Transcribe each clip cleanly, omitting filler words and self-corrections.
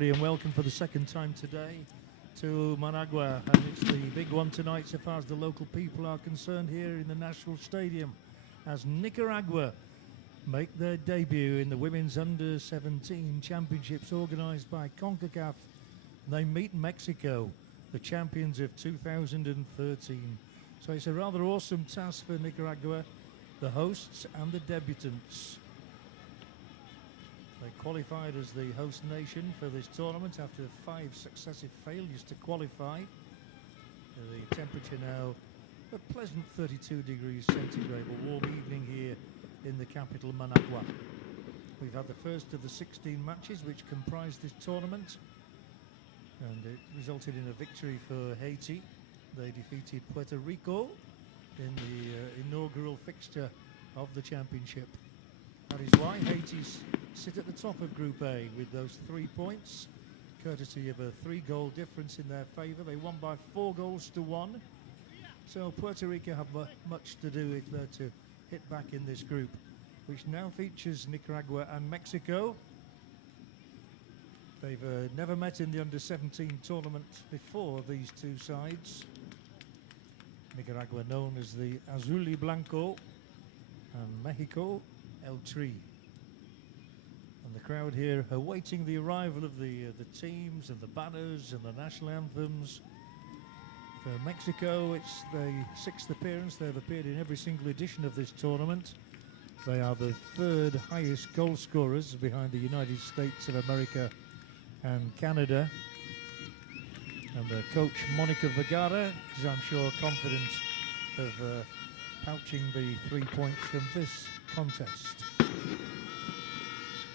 And welcome for the second time today to Managua, and it's the big one tonight so far as the local people are concerned here in the National Stadium as Nicaragua make their debut in the Women's Under-17 Championships organised by Concacaf. They meet Mexico, the champions of 2013. So it's a rather awesome task for Nicaragua, the hosts and the debutants. They qualified as the host nation for this tournament after 5 successive failures to qualify. The temperature now a pleasant 32 degrees centigrade, a warm evening here in the capital Managua. We've had the first of the 16 matches which comprise this tournament, and it resulted in a victory for Haiti. They defeated Puerto Rico in the inaugural fixture of the championship. That is why Haiti's sit at the top of Group A with those 3 points, courtesy of a 3-goal difference in their favour. They won by 4 goals to 1. So Puerto Rico have much to do if they're to hit back in this group, which now features Nicaragua and Mexico. They've never met in the Under-17 tournament before, these two sides. Nicaragua known as the Azul y Blanco, and Mexico El Tri. And the crowd here awaiting the arrival of the teams and the banners and the national anthems. For Mexico, it's their 6th appearance. They've appeared in every single edition of this tournament. They are the 3rd highest goal scorers behind the United States of America and Canada. And their coach, Monica Vergara, is, I'm sure, confident of pouching the 3 points from this contest.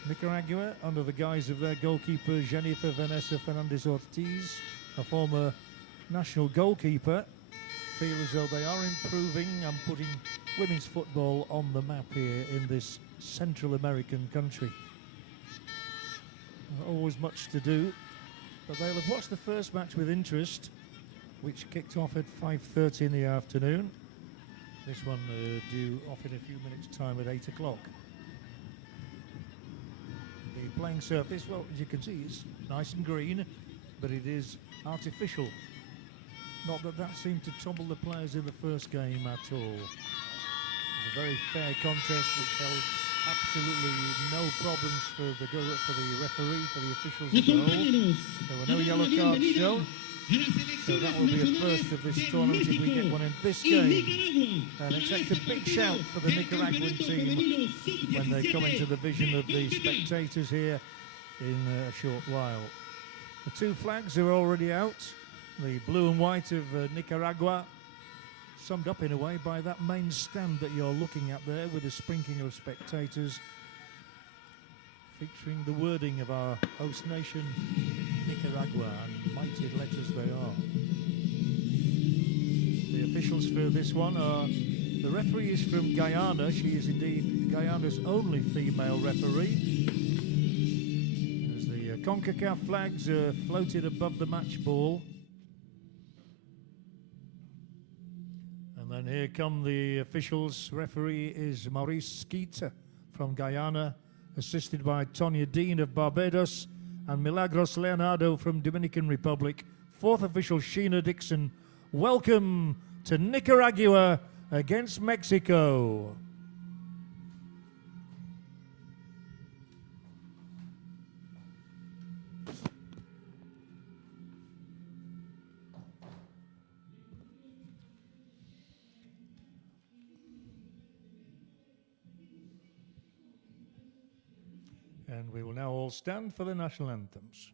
Nicaragua, under the guise of their goalkeeper Jennifer Vanessa Fernandez Ortiz, a former national goalkeeper, feel as though they are improving and putting women's football on the map here in this Central American country. Always much to do, but they'll have watched the first match with interest, which kicked off at 5:30 in the afternoon. This one due off in a few minutes' time at 8 o'clock. The playing surface, well, as you can see, it's nice and green, but it is artificial. Not that that seemed to trouble the players in the first game at all. It was a very fair contest which held absolutely no problems for the referee, for the officials as a whole. There were no yellow cards shown. So that will be a first of this tournament if we get one in this game. And expect a big shout for the Nicaraguan team when they come into the vision of the spectators here in a short while. The 2 flags are already out. The blue and white of Nicaragua, summed up in a way by that main stand that you're looking at there with a sprinkling of spectators, featuring the wording of our host nation, Nicaragua, and mighty letters they are. The officials for this one are, the referee is from Guyana. She is indeed Guyana's only female referee. As the Concacaf flags are floated above the match ball. And then here come the officials. Referee is Maurice Skeet from Guyana, assisted by Tonya Dean of Barbados and Milagros Leonardo from Dominican Republic. 4th official Sheena Dixon. Welcome to Nicaragua against Mexico. And we will now all stand for the national anthems.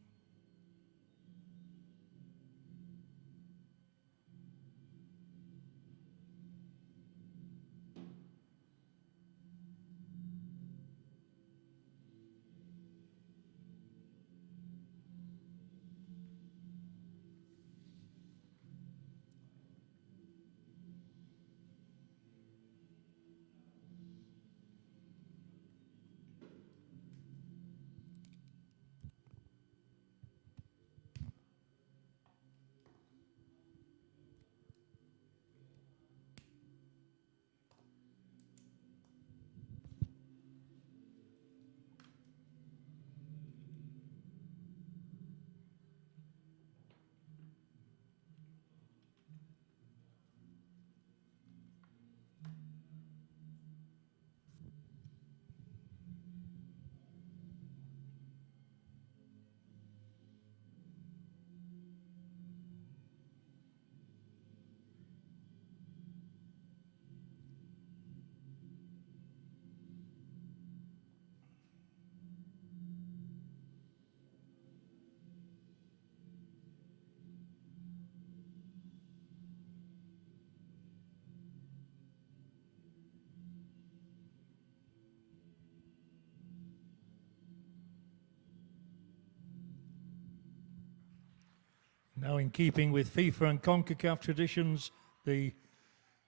Now, in keeping with FIFA and Concacaf traditions, the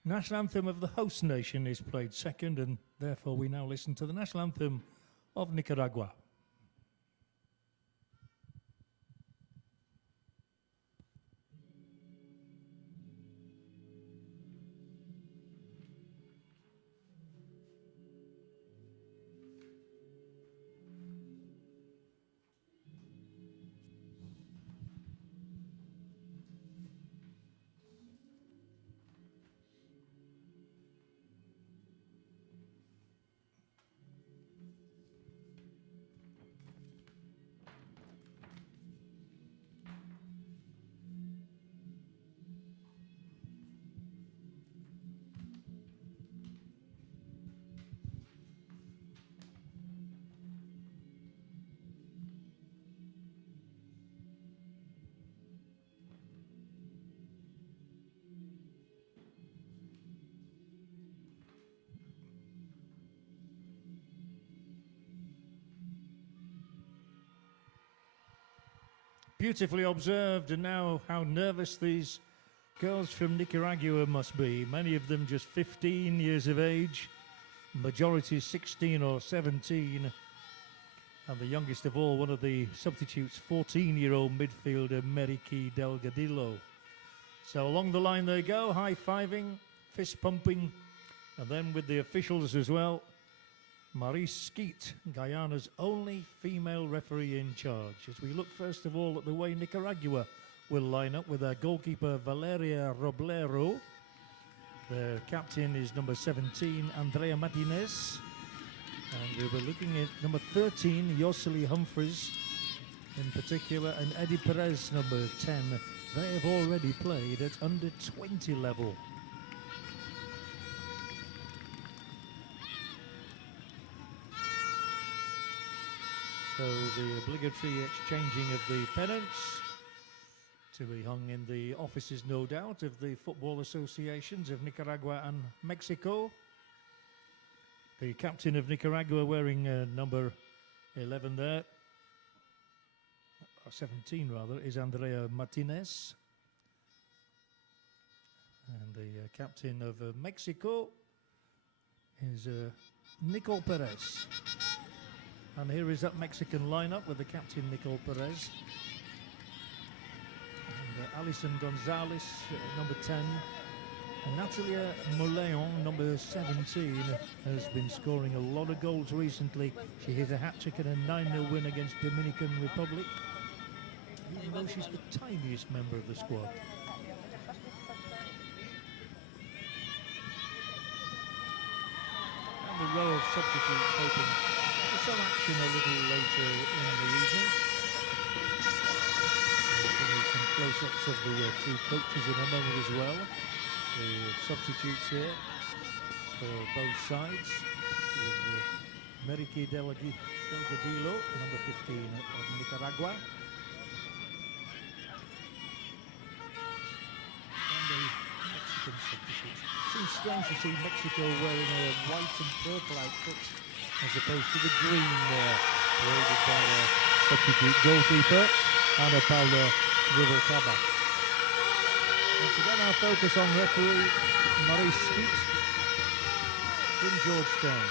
national anthem of the host nation is played second, and therefore we now listen to the national anthem of Nicaragua. Beautifully observed, and now how nervous these girls from Nicaragua must be. Many of them just 15 years of age, majority 16 or 17, and the youngest of all, one of the substitutes, 14-year-old midfielder Meriki Delgadillo. So along the line they go, high-fiving, fist-pumping, and then with the officials as well. Marie Skeet, Guyana's only female referee in charge. As we look first of all at the way Nicaragua will line up with their goalkeeper Valeria Roblero. Their captain is number 17, Andrea Martinez. And we'll be looking at number 13, Yoseli Humphreys in particular, and Eddie Perez, number 10. They have already played at under 20 level. So the obligatory exchanging of the pennants to be hung in the offices, no doubt, of the football associations of Nicaragua and Mexico. The captain of Nicaragua wearing number 11 there, or 17 rather, is Andrea Martinez. And the captain of Mexico is Nicol Perez. And here is that Mexican lineup with the captain, Nicol Perez. And Alison Gonzalez, number 10. And Natalia Moleon, number 17, has been scoring a lot of goals recently. She hit a hat-trick in a 9-0 win against Dominican Republic, even though she's the tiniest member of the squad. And the row of substitutes hoping some action a little later in the evening. We'll some close-ups of the two coaches in a moment as well. The substitutes here for both sides. With Meriki Delgadillo, number 15 of Nicaragua. And the Mexican substitutes. Seems strange to see Mexico wearing a white and purple outfit as opposed to the green there, created by the substitute goalkeeper, Ana Paula Rubalcaba. Once again, our focus on referee Marie Skeet from Georgetown.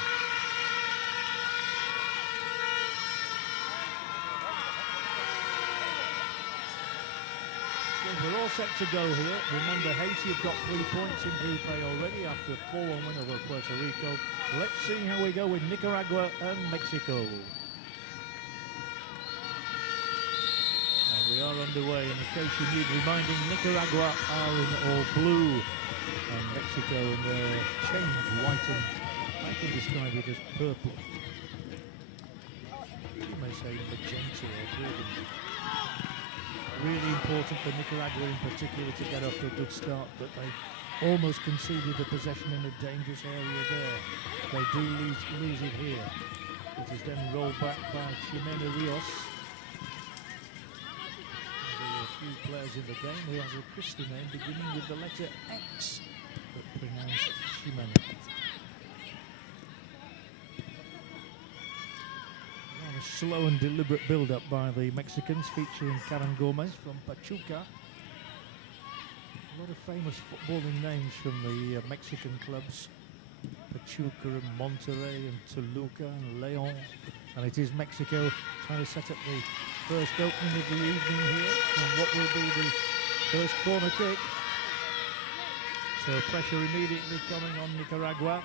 Well, we're all set to go here. Remember, Haiti have got 3 points in Group A already after a 4-1 win over Puerto Rico. Let's see how we go with Nicaragua and Mexico. And we are underway, in case you need reminding, Nicaragua are in all blue and Mexico in their change white, and I can describe it as purple. You may say magenta or burgundy. Really important for Nicaragua in particular to get off to a good start, but they almost conceded the possession in a dangerous area there. They do lose it here. It is then rolled back by Ximena Rios. There are a few players in the game who has a Christian name beginning with the letter X, but pronounced Ximena. A slow and deliberate build-up by the Mexicans, featuring Karen Gomez from Pachuca A lot of famous footballing names from the Mexican clubs. Pachuca and Monterrey and Toluca and Leon. And it is Mexico trying to set up the first opening of the evening here and what will be the first corner kick. So pressure immediately coming on Nicaragua,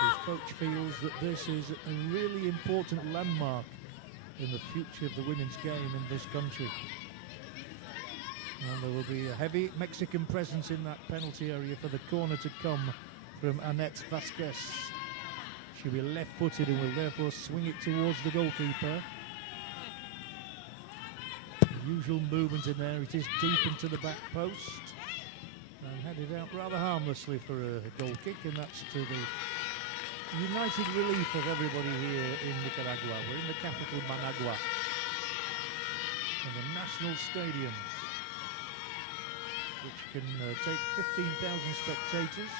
whose coach feels that this is a really important landmark in the future of the women's game in this country. And there will be a heavy Mexican presence in that penalty area for the corner to come from Annette Vasquez. She'll be left-footed and will therefore swing it towards the goalkeeper. The usual movement in there, it is deep into the back post. And headed out rather harmlessly for a goal kick, and that's to the united relief of everybody here in Nicaragua. We're in the capital, Managua, in the National Stadium, which can take 15,000 spectators.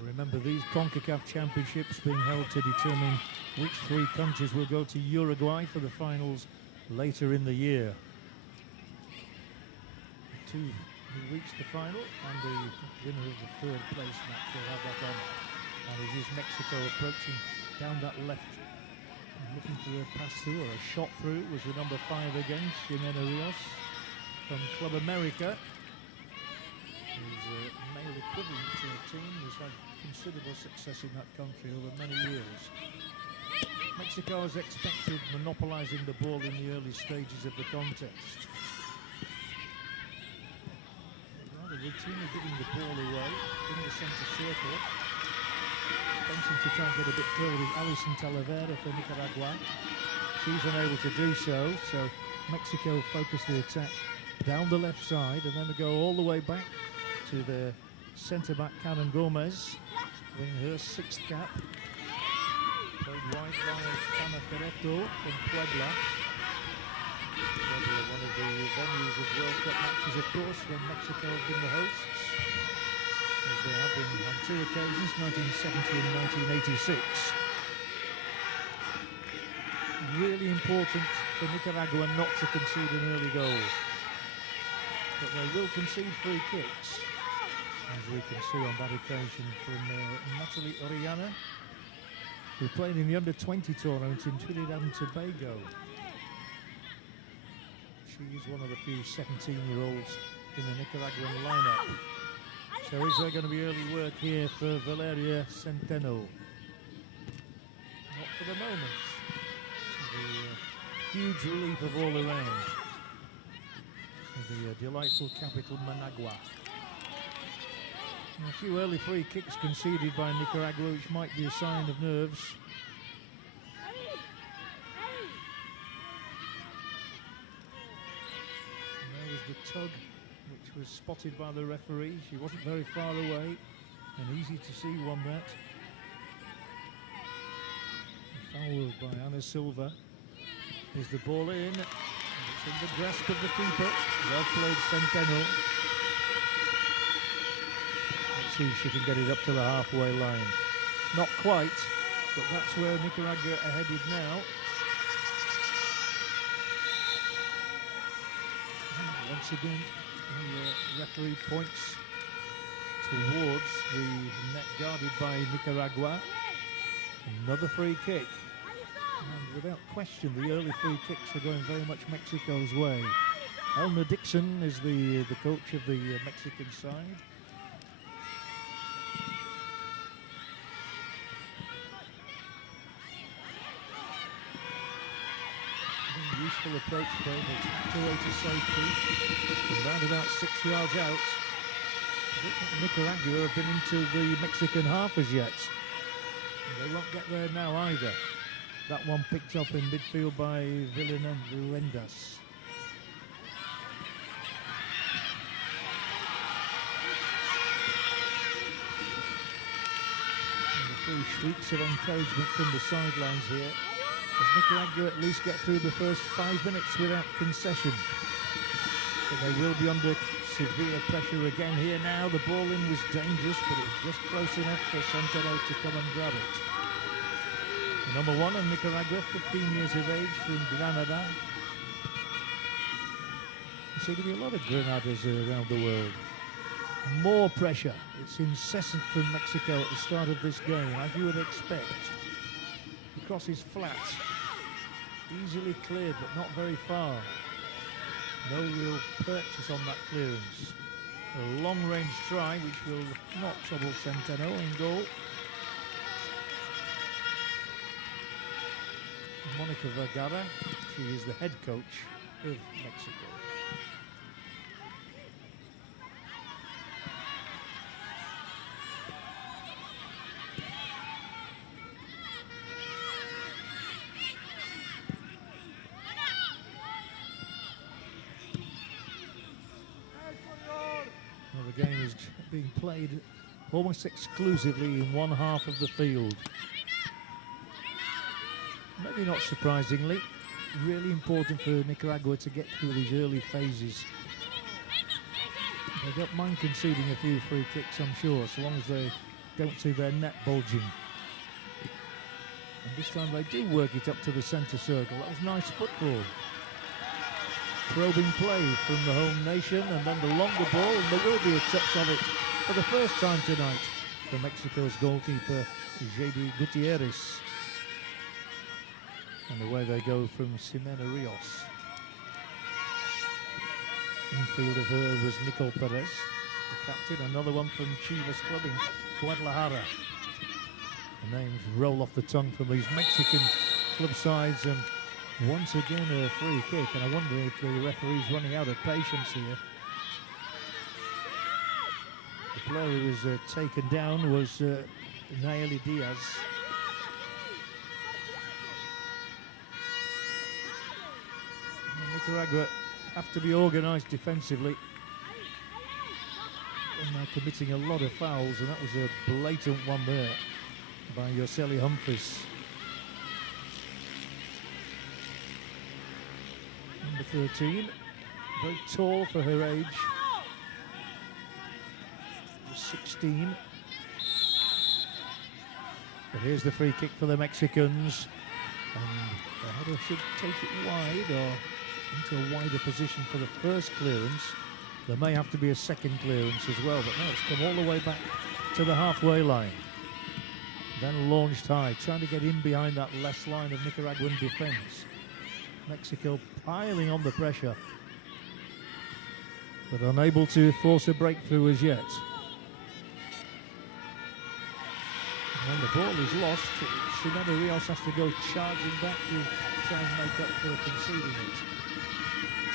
Remember, these Concacaf championships being held to determine which 3 countries will go to Uruguay for the finals later in the year. The 2 who reach the final and the winner of the 3rd place match will have that honour. And it is Mexico approaching down that left and looking for a pass through or a shot through. Was the number 5 again, Ximena Rios from Club America. His male equivalent team has had considerable success in that country over many years. Mexico is expected monopolising the ball in the early stages of the contest. Rather routinely giving the ball away in the centre circle. Fencing to try and get a bit further is Alison Talavera for Nicaragua. She's unable to do so, so Mexico focus the attack down the left side and then go all the way back to the centre-back Karen Gomez, winning her 6th cap. Played wide by Tana Carreto from Puebla. Puebla, one of the venues of World Cup matches, of course, when Mexico have been the hosts, as they have been on 2 occasions, 1970 and 1986. Really important for Nicaragua not to concede an early goal. But they will concede free kicks, as we can see on that occasion from Natalie Orellana, who played in the Under-20 tournament in Trinidad and Tobago. She is one of the few 17-year-olds in the Nicaraguan lineup. So is there going to be early work here for Valeria Centeno? Not for the moment. The huge relief of all around. The delightful capital, Managua. And a few early free kicks conceded by Nicaragua, which might be a sign of nerves. And there was the tug, which was spotted by the referee. She wasn't very far away, and easy to see won that. The foul was by Ana Silva. Here's the ball in. And it's in the grasp of the keeper. Well played, Centeno. See if she can get it up to the halfway line. Not quite, but that's where Nicaragua are headed now. And once again, the referee points towards the net guarded by Nicaragua. Another free kick. And without question, the early free kicks are going very much Mexico's way. Elmer Dixon is the coach of the Mexican side. Useful approach play, they tapped away to safety. And round about 6 yards out. I don't think Nicaragua have been into the Mexican half as yet. And they won't get there now either. That one picked up in midfield by Villendas. And a few shrieks of encouragement from the sidelines here, as Nicaragua at least get through the first 5 minutes without concession. But they will be under severe pressure again here now. The ball in was dangerous, but it was just close enough for Centeno to come and grab it. The number 1 of Nicaragua, 15 years of age, from Granada, seem to be a lot of Granadas around the world. More pressure. It's incessant from Mexico at the start of this game, as you would expect. He crosses flat. Easily cleared, but not very far. No real purchase on that clearance. A long-range try, which will not trouble Centeno in goal. Monica Vergara, she is the head coach of Mexico. Well, the game is being played almost exclusively in one half of the field. Maybe not surprisingly, really important for Nicaragua to get through these early phases. They don't mind conceding a few free kicks, I'm sure, so long as they don't see their net bulging. And this time they do work it up to the centre circle. That was nice football. Probing play from the home nation, and then the longer ball, and there will be a touch of it for the first time tonight for Mexico's goalkeeper, J.D. Gutierrez. And away they go from Ximena Rios. Infield of her was Nicole Perez, the captain. Another one from Chivas Club in Guadalajara. The names roll off the tongue from these Mexican club sides, and once again a free kick. And I wonder if the referee's running out of patience here. The player who was taken down was Nayeli Diaz. Nicaragua have to be organised defensively, and they're committing a lot of fouls, and that was a blatant one there by Yoseli Humphries. Number 13, very tall for her age, 16. But here's the free kick for the Mexicans, and the header should take it wide or into a wider position for the first clearance. There may have to be a second clearance as well, but no, it's come all the way back to the halfway line. Then launched high, trying to get in behind that left line of Nicaraguan defence. Mexico piling on the pressure, but unable to force a breakthrough as yet. And when the ball is lost, Ximena Rios has to go charging back to try and make up for conceding it.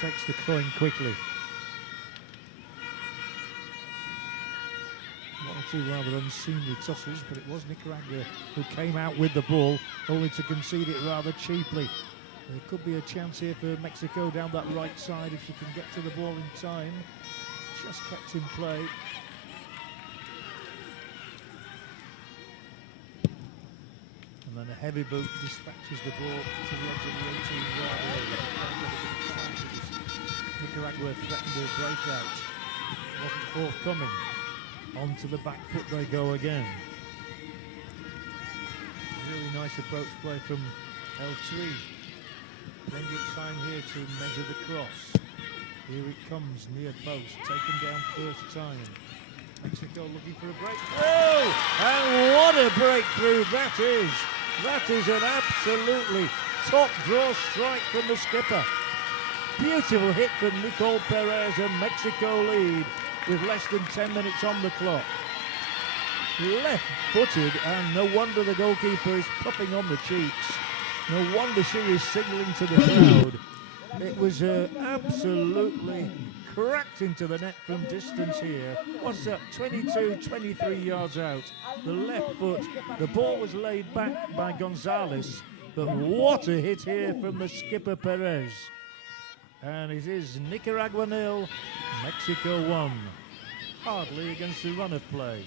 Takes the coin quickly. One or two rather unseemly tussles, but it was Nicaragua who came out with the ball, only to concede it rather cheaply. There could be a chance here for Mexico down that right side if she can get to the ball in time. Just kept in play. And then a heavy boot dispatches the ball to the edge of the 18-yard area. Nicaragua threatened a breakout. Wasn't forthcoming. Onto the back foot they go again. Really nice approach play from El Tri. Plenty of time here to measure the cross. Here it comes, near post, taken down first time. Mexico looking for a breakthrough, and what a breakthrough that is! That is an absolutely top draw strike from the skipper. Beautiful hit from Nicole Perez, and Mexico lead with less than 10 minutes on the clock. Left-footed, and no wonder the goalkeeper is puffing on the cheeks. No wonder she is signalling to the crowd. It was absolutely cracked into the net from distance here. What's that, 22, 23 yards out. The left foot, the ball was laid back by Gonzalez, but what a hit here from the skipper Perez. And it is Nicaragua 0, Mexico 1. Hardly against the run of play.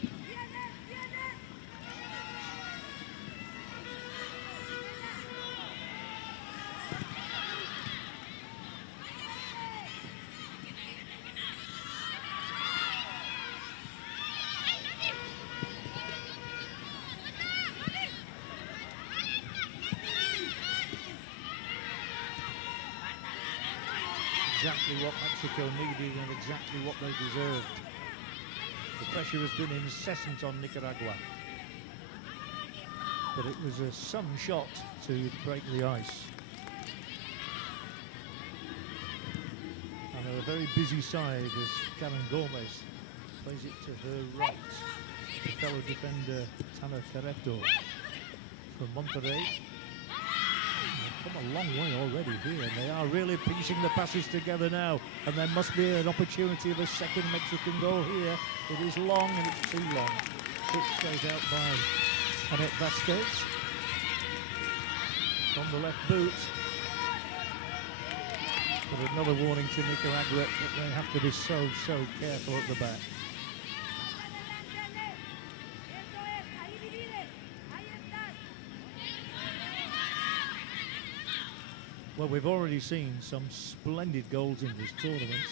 exactly what Mexico needed and exactly what they deserved. The pressure has been incessant on Nicaragua, but it was some shot to break the ice. And they're a very busy side as Karen Gomez plays it to her right. The fellow defender Tana Carreto from Monterrey. They've come a long way already here, and they are really piecing the passes together now, and there must be an opportunity of a second Mexican goal here. It is long, and it's too long. Hit straight out by Annette Vasquez from the left boot. But another warning to Nicaragua that they have to be so careful at the back. Well, we've already seen some splendid goals in this tournament.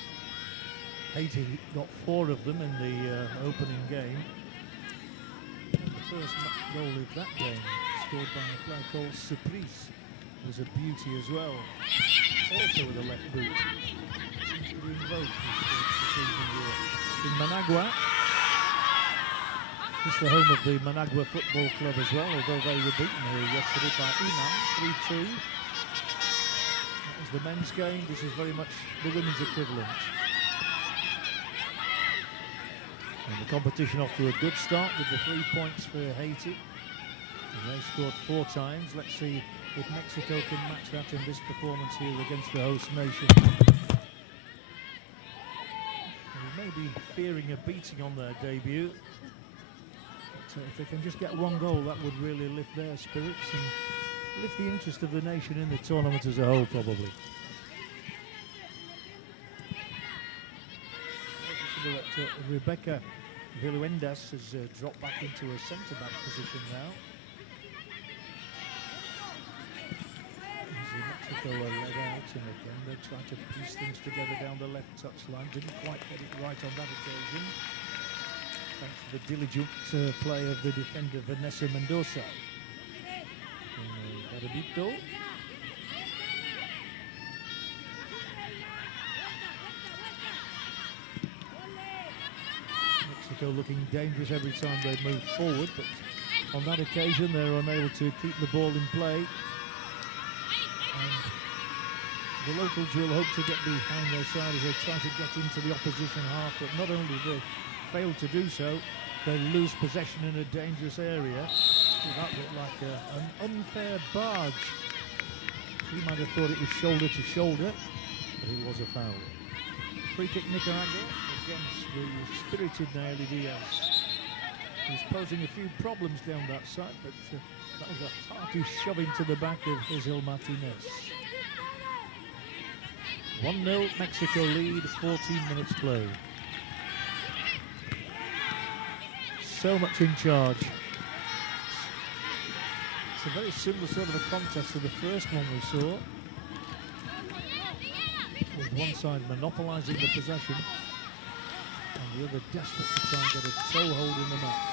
Haiti got 4 of them in the opening game. And the first goal of that game, scored by a player called Surprise, was a beauty as well. Also with a left boot. Seems to be invoked this evening here. In Managua. It's the home of the Managua Football Club as well, although they were beaten here yesterday by Iman 3-2. The men's game, this is very much the women's equivalent. And the competition off to a good start with the 3 points for Haiti. And they scored 4 times. Let's see if Mexico can match that in this performance here against the host nation. They may be fearing a beating on their debut. But if they can just get 1 goal, that would really lift their spirits and lift the interest of the nation in the tournament as a whole, probably. Rebecca Villuendas has dropped back into a centre-back position now. Mexico are led out, and again they're trying to piece things together down the left touchline. Didn't quite get it right on that occasion. Thanks to the diligent play of the defender Vanessa Mendoza. Garabito. Mexico looking dangerous every time they move forward, but on that occasion they're unable to keep the ball in play. And the locals will hope to get behind their side as they try to get into the opposition half, but not only do they fail to do so, they lose possession in a dangerous area. That looked like an unfair barge. She might have thought it was shoulder to shoulder, but it was a foul. Free kick Nicaragua against the spirited Nayeli Diaz. He's posing a few problems down that side, but that was a hearty shove into the back of Hazel Martinez. 1-0 Mexico lead, 14 minutes played. So much in charge. It's a very similar sort of a contest to the first one we saw, with one side monopolising the possession and the other desperate to try and get a toehold in the match.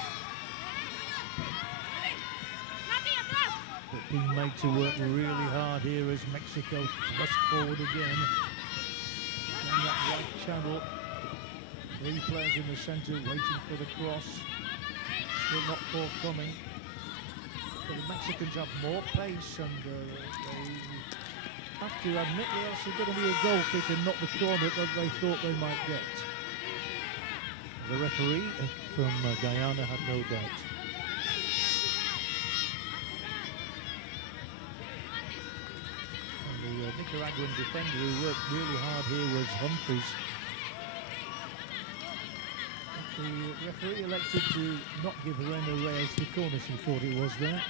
But being made to work really hard here as Mexico thrust forward again. Down that right channel. 3 players in the centre waiting for the cross. Still not forthcoming. But the Mexicans have more pace, and they have to admit there's going to be a goal kick and not the corner that they thought they might get. The referee from Guyana had no doubt. And the Nicaraguan defender who worked really hard here was Humphreys. The referee elected to not give Lorena Reyes the corner she thought it was there.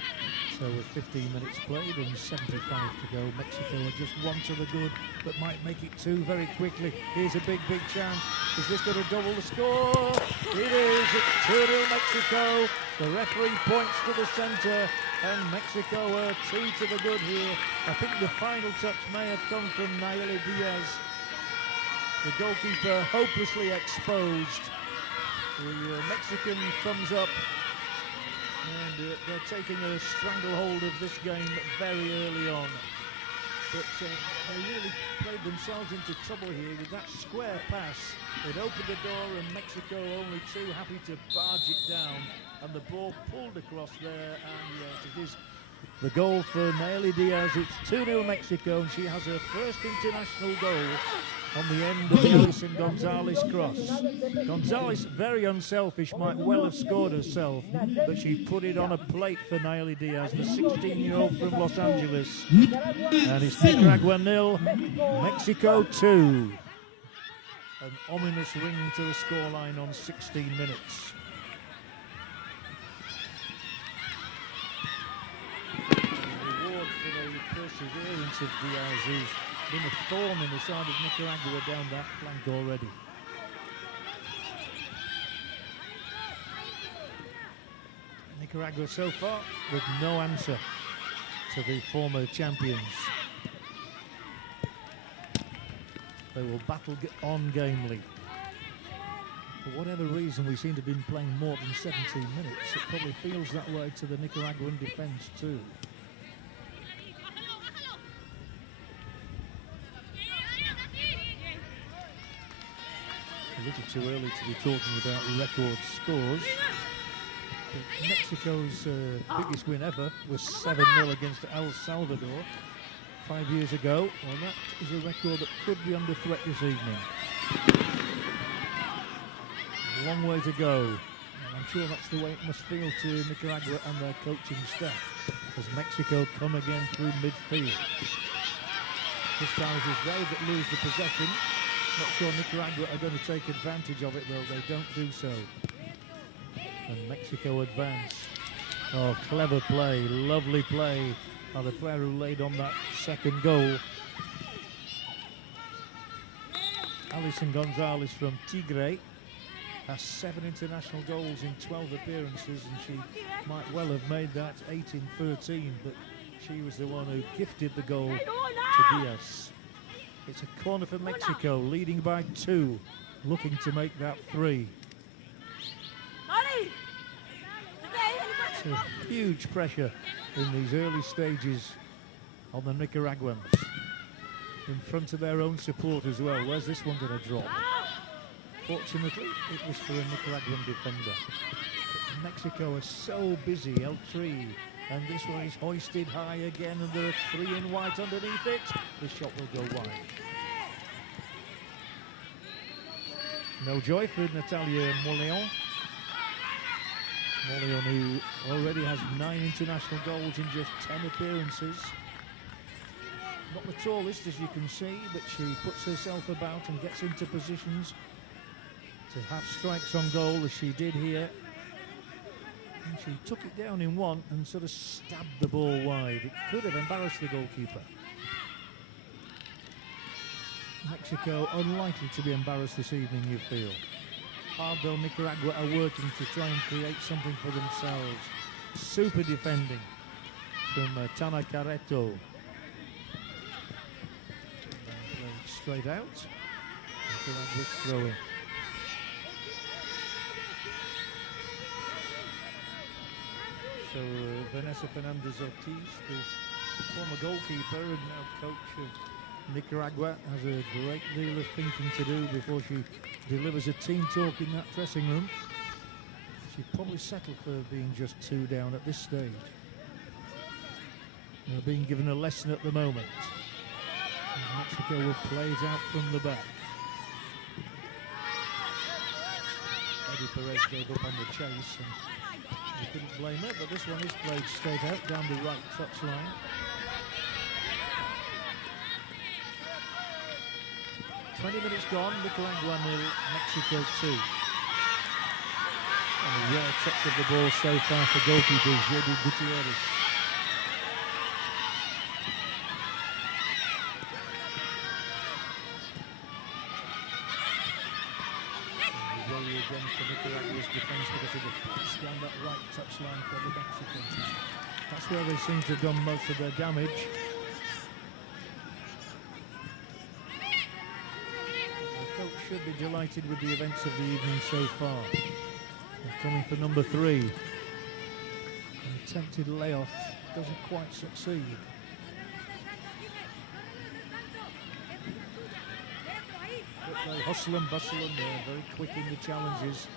So with 15 minutes played and 75 to go, Mexico are just 1 to the good, but might make it 2 very quickly. Here's a big chance. Is this going to double the score? It is. It's 2-0 Mexico. The referee points to the centre, and Mexico are 2 to the good here. I think the final touch may have come from Nayeli Diaz. The goalkeeper hopelessly exposed. The Mexican thumbs up, and they're taking a stranglehold of this game very early on. But they really played themselves into trouble here with that square pass. It opened the door and Mexico only too happy to barge it down. And the ball pulled across there, and yes, it is the goal for Nayeli Diaz. It's 2-0 Mexico, and she has her first international goal on the end of the Alison Gonzalez cross. Gonzalez, very unselfish, might well have scored herself, but she put it on a plate for Nayeli Diaz, the 16-year-old from Los Angeles. And it's Nicaragua 0, Mexico 2. An ominous ring to the scoreline on 16 minutes. Reward for the perseverance of Diaz, who's been a thorn in the side of Nicaragua down that flank already. Nicaragua so far with no answer to the former champions. They will battle on gamely. For whatever reason, we seem to have been playing more than 17 minutes. It probably feels that way to the Nicaraguan defence too. A little too early to be talking about record scores. But Mexico's biggest win ever was 7-0 against El Salvador 5 years ago. Well, that is a record that could be under threat this evening. A long way to go. And I'm sure that's the way it must feel to Nicaragua and their coaching staff as Mexico come again through midfield. This time it is they that lose the possession. Not sure Nicaragua are going to take advantage of it, though. They don't do so. And Mexico advance. Oh, clever play, lovely play by the player who laid on that second goal. Alison Gonzalez from Tigre has 7 international goals in 12 appearances, and she might well have made that 8 in 13, but she was the one who gifted the goal to Diaz. It's a corner for Mexico, leading by 2, looking to make that 3. It's a huge pressure in these early stages on the Nicaraguans. In front of their own support as well. Where's this one going to drop? Fortunately, it was for a Nicaraguan defender. Mexico are so busy, El Tri, and this one is hoisted high again, and there are 3 in white underneath it. This shot will go wide. No joy for Natalia Moleon. Moleon, who already has 9 international goals in just 10 appearances. Not the tallest, as you can see, but she puts herself about and gets into positions to have strikes on goal, as she did here. And she took it down in one and sort of stabbed the ball wide. It could have embarrassed the goalkeeper. Mexico unlikely to be embarrassed this evening, you feel. Hard though Nicaragua are working to try and create something for themselves. Super defending from Tana Carreto. Straight out. Nicaragua's throwing. So Vanessa Fernandez-Ortiz, the former goalkeeper and now coach of Nicaragua, has a great deal of thinking to do before she delivers a team talk in that dressing room. She'd probably settle for being just 2 down at this stage. They're being given a lesson at the moment. And Mexico will play it out from the back. Eddie Perez gave up on the chase, and you couldn't blame her, but this one is played straight out down the right touchline. Minutes gone, Nicaragua 0, Mexico 2. And a rare touch of the ball so far for goalkeeper Jordi Gutierrez. And worry again for Nicaragua's defence because of the pass down that right touchline for the Mexicans. That's where they seem to have done most of their damage. Should be delighted with the events of the evening so far. They're coming for number 3. An attempted layoff doesn't quite succeed. But they hustle and bustle and they're very quick in the challenges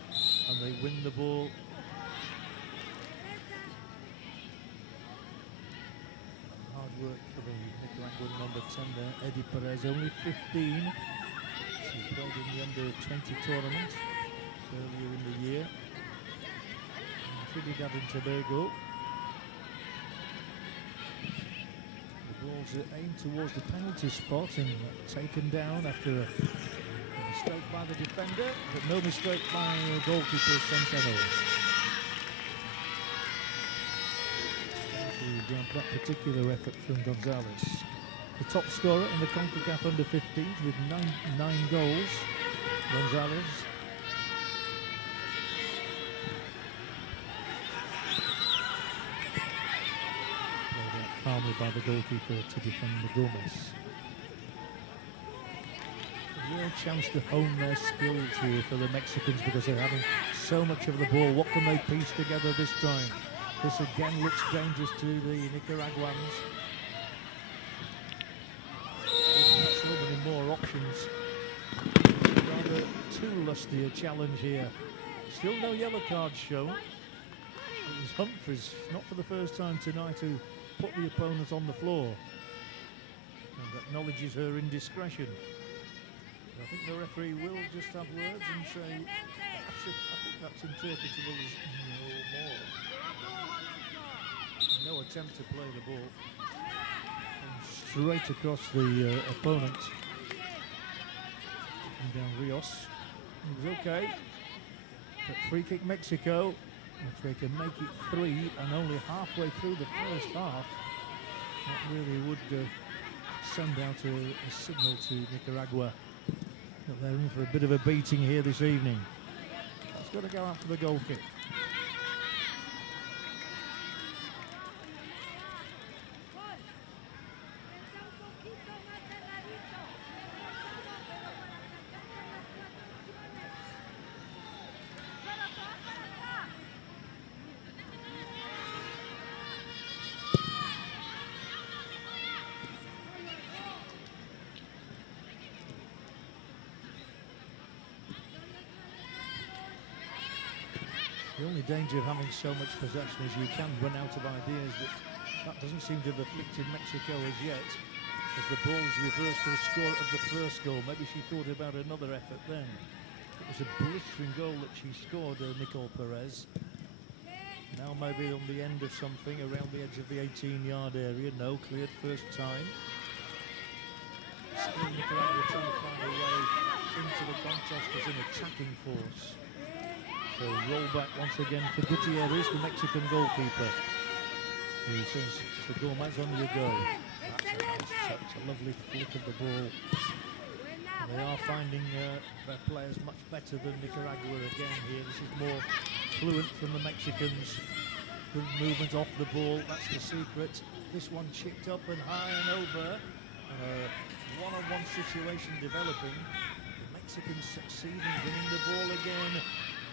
and they win the ball. Hard work for the Nicaraguan number 10 there, Eddie Perez, only 15. She played in the Under-20 tournament earlier in the year. And Trinidad and Tobago. The balls are aimed towards the penalty spot and taken down after a mistake by the defender, but no mistake by goalkeeper Centeno. That particular effort from Gonzalez. The top scorer in the Concacaf Under-15s with nine goals, Gonzalez. Played out calmly by the goalkeeper to defend the Gomez. A real chance to hone their skills here for the Mexicans because they're having so much of the ball. What can they piece together this time? This again looks dangerous to the Nicaraguans. So many more options. Rather too lusty a challenge here. Still no yellow cards shown. It was Humphries, not for the first time tonight, who put the opponent on the floor and acknowledges her indiscretion. I think the referee will just have words and say, I think that's interpretable as no more. No attempt to play the ball. Straight across the opponent. And down Rios. It was okay. But free kick Mexico. If they can make it 3 and only halfway through the first half, that really would send out a signal to Nicaragua that they're in for a bit of a beating here this evening. It's got to go out for the goal kick. The only danger of having so much possession is you can run out of ideas, but that doesn't seem to have afflicted Mexico as yet, as the ball is reversed to the score of the first goal. Maybe she thought about another effort then. It was a blistering goal that she scored, Nicole Perez. Now maybe on the end of something, around the edge of the 18-yard area. No, cleared first time. Still Nicaragua trying to find a way into the contest as an attacking force. So roll back once again for Gutierrez, the Mexican goalkeeper. He says to Gomez, on you go. That's a nice touch, a lovely flick of the ball. They are finding their players much better than Nicaragua again here. This is more fluent from the Mexicans. Good movement off the ball, that's the secret. This one chipped up and high and over. One-on-one situation developing. The Mexicans succeed in winning the ball again.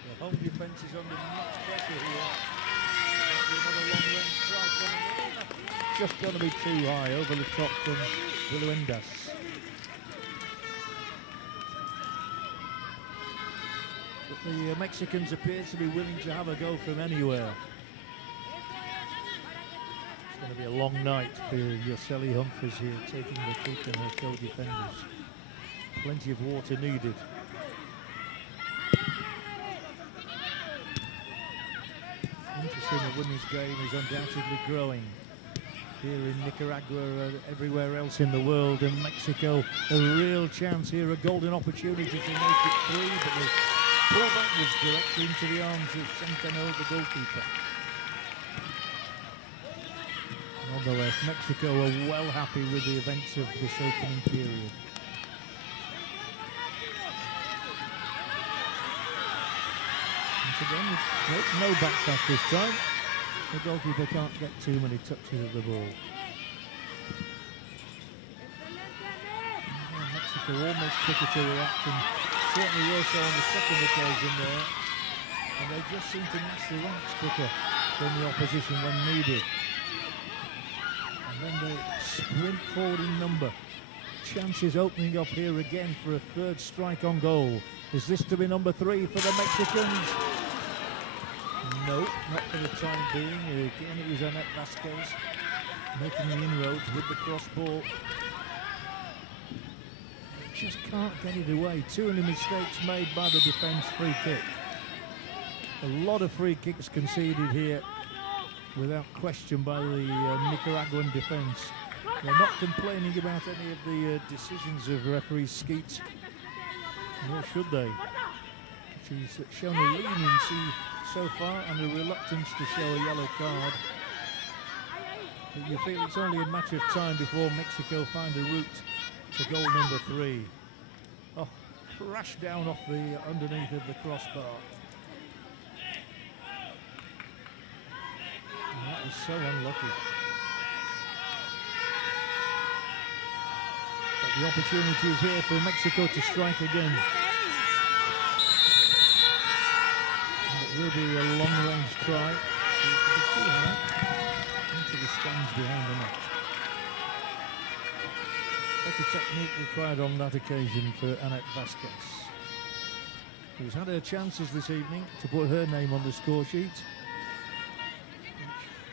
The home defence is under much pressure here. Another long-range strike coming in. Just going to be too high over the top from Viluendas. But the Mexicans appear to be willing to have a go from anywhere. It's going to be a long night for Yoseli Humphries here, taking the kick and her co-defenders. Plenty of water needed. Interesting, the women's game is undoubtedly growing here in Nicaragua, everywhere else in the world, and Mexico, a real chance here, a golden opportunity to make it 3, but the pullback was directly into the arms of Centeno, the goalkeeper. Nonetheless, Mexico are well happy with the events of this opening period. Again, no backpass this time. The goalkeeper can't get too many touches of the ball. Mexico almost quicker to react, and certainly were so on the second occasion there. And they just seem to match the ranks quicker than the opposition when needed. And then they sprint forward in number, chances opening up here again for a third strike on goal. Is this to be number 3 for the Mexicans? No, not for the time being. Again, it was Annette Vasquez making the inroads with the cross ball. They just can't get it away. Too many mistakes made by the defence. Free kick. A lot of free kicks conceded here without question by the Nicaraguan defence. They're not complaining about any of the decisions of referee Skeet, nor should they. She's shown a leniency so far and a reluctance to show a yellow card. But you feel it's only a matter of time before Mexico find a route to goal number 3. Oh, crash down off the underneath of the crossbar. And that was so unlucky. But the opportunity is here for Mexico to strike again. And it will be a long-range try. Into the stands behind the net. Better technique required on that occasion for Annette Vasquez, who's had her chances this evening to put her name on the score sheet,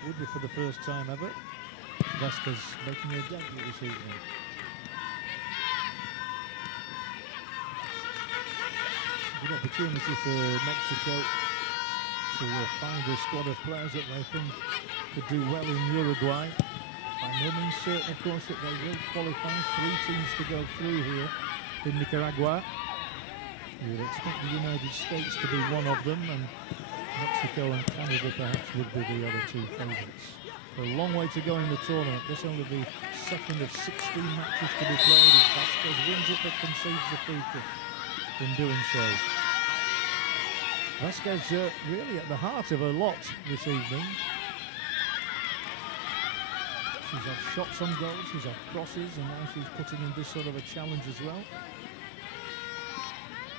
which would be for the first time ever. Vasquez making her debut this evening. Good opportunity for Mexico to find a squad of players that they think could do well in Uruguay. By no means certain, of course, that they will qualify. 3 teams to go through here in Nicaragua. You would expect the United States to be one of them, and Mexico and Canada perhaps would be the other 2 favourites. A long way to go in the tournament. This only the second of 16 matches to be played as Vasquez wins it but concedes the free kick in doing so. Vasquez really at the heart of a lot this evening. She's had shots on goal, she's had crosses, and now she's putting in this sort of a challenge as well.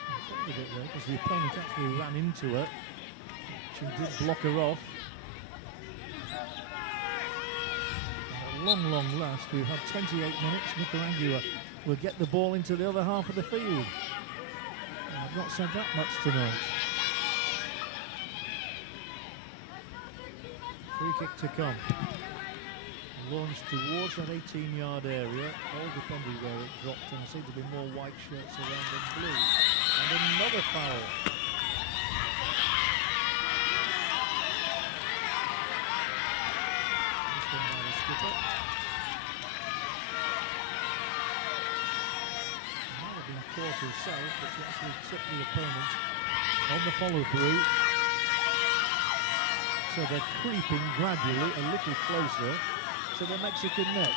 I felt a bit there because the opponent actually ran into her. She did block her off. And at long last, we've had 28 minutes. Nicaragua will get the ball into the other half of the field. And I've not said that much tonight. Free kick to come. Launched towards that 18-yard area, all depending where it dropped, and there seemed to be more white shirts around than blue. And another foul. This one by the skipper. Might have been caught herself, but she actually took the opponent on the follow-through. So they're creeping gradually a little closer to the Mexican net.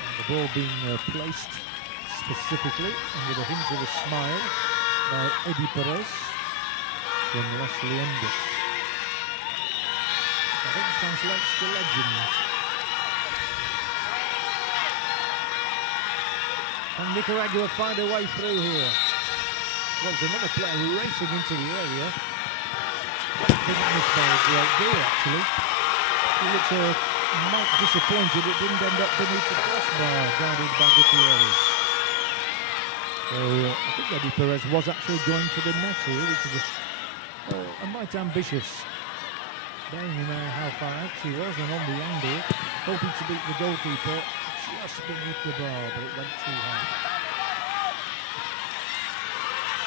And the ball being placed specifically and with a hint of a smile by Eddie Perez from Leslie Endes. I think translates to legends. Can Nicaragua find a way through here? Well, there's another player racing into the area. I think this by a great deal, actually. He looks might disappointed it didn't end up beneath the crossbar, guarded by Gutierrez. So I think Eddie Perez was actually going for the net here, which is a mite ambitious. Bearing in mind how far out she was and on the angle, hoping to beat the goalkeeper just beneath the bar, but it went too high.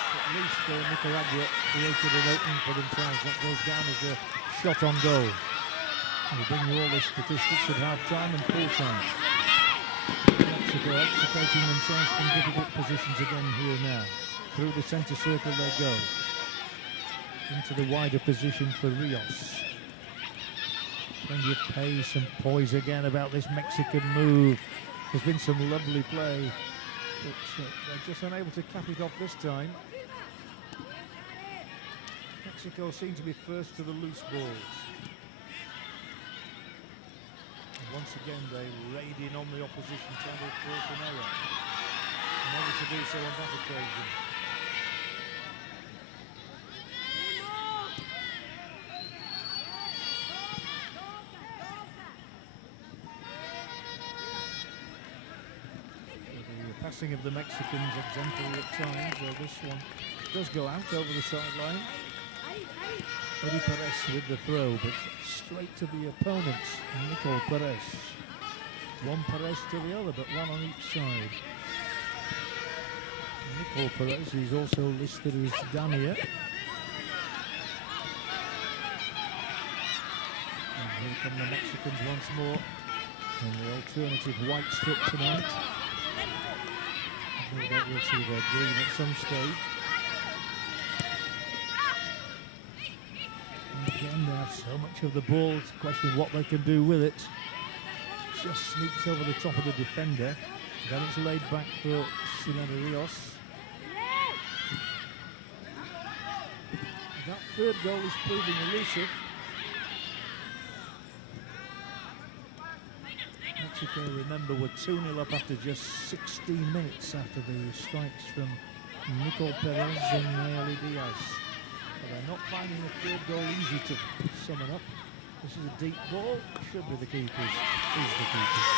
At least Nicaragua created an opening for themselves. That goes down as a shot on goal. We'll bring you all the statistics at half-time and full-time. Mexico extricating themselves from difficult positions again here now. Through the centre circle they go. Into the wider position for Rios. Plenty of pace and poise again about this Mexican move. There's been some lovely play, but they're just unable to cap it off this time. Mexico seem to be first to the loose balls. And once again they raid in on the opposition, trying to force an error. Never to do so on that occasion. passing of the Mexicans exemplary at times. This one does go out over the sideline. Eddie Perez with the throw, but straight to the opponent, Nicol Perez. One Perez to the other, but one on each side. Nicol Perez is also listed as Dania. And here come the Mexicans once more. And the alternative white strip tonight. I think that we'll see their green at some stage. And again, they have so much of the ball, it's a question of what they can do with it. Just sneaks over the top of the defender. Then it's laid back for Rios. That third goal is proving elusive. Mexico, remember, were 2-0 up after just 16 minutes after the strikes from Nicol Perez and Naeli Diaz. But they're not finding the third goal easy to summon up. This is a deep ball, should be the keeper's, is the keeper's.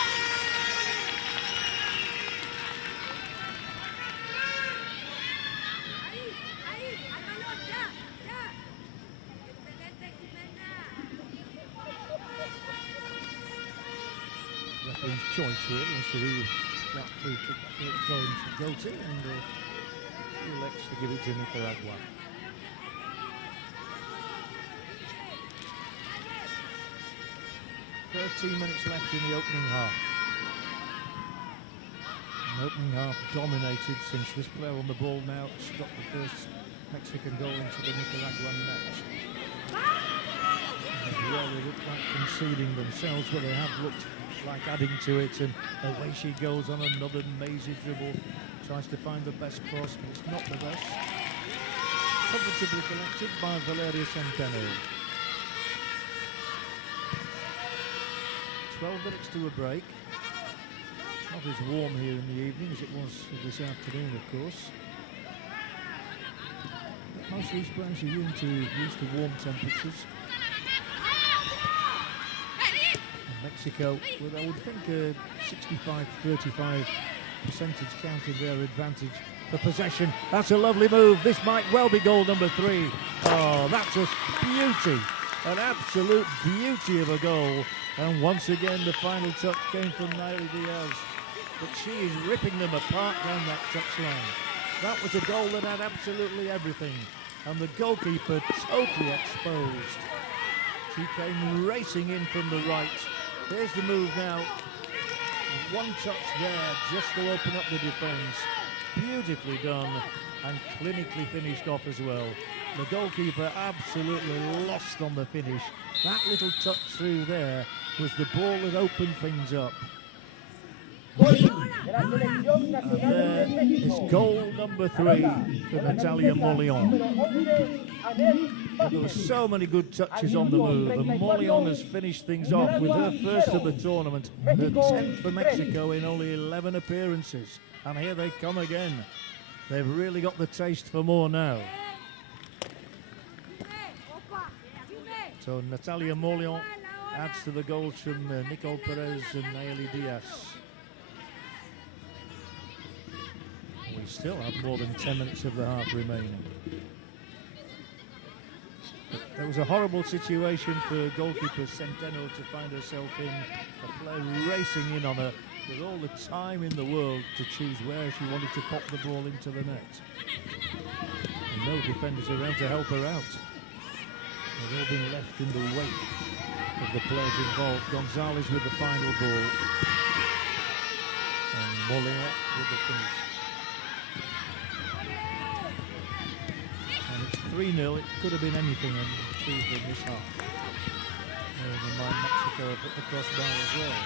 Referee's choice here as to who that free kick going to go to, and he elects to give it to Nicaragua. 13 minutes left in the opening half. The opening half dominated since this player on the ball now struck the first Mexican goal into the Nicaraguan net. They really looked like conceding themselves, but they have looked like adding to it, and away she goes on another mazy dribble. Tries to find the best cross, but it's not the best. Comfortably collected by Valeria Centeno. 12 minutes to a break. Not as warm here in the evening as it was this afternoon, of course. But most of these players are used to warm temperatures. And Mexico, well, I would think a 65-35 percentage counted their advantage for possession. That's a lovely move. This might well be goal number 3. Oh, that's a beauty. An absolute beauty of a goal. And once again, the final touch came from Naeli Diaz. But she is ripping them apart down that touchline. That was a goal that had absolutely everything. And the goalkeeper totally exposed. She came racing in from the right. Here's the move now. One touch there just to open up the defence. Beautifully done and clinically finished off as well. The goalkeeper absolutely lost on the finish. That little touch through there was the ball that opened things up. And there is goal number 3 for Natalia Mollion. There were so many good touches on the move, and Mollion has finished things off with her first of the tournament, her 10th for Mexico in only 11 appearances. And here they come again. They've really got the taste for more now. So Natalia Mollion adds to the goals from Nicol Perez and Naeli Diaz. We still have more than 10 minutes of the half remaining. But there was a horrible situation for goalkeeper Centeno to find herself in. A player racing in on her with all the time in the world to choose where she wanted to pop the ball into the net. And no defenders around to help her out. They've all been left in the wake of the players involved. Gonzalez with the final ball. And Mollion with the finish. And it's 3-0. It could have been anything in this half. Bearing in mind Mexico have hit the crossbar as well.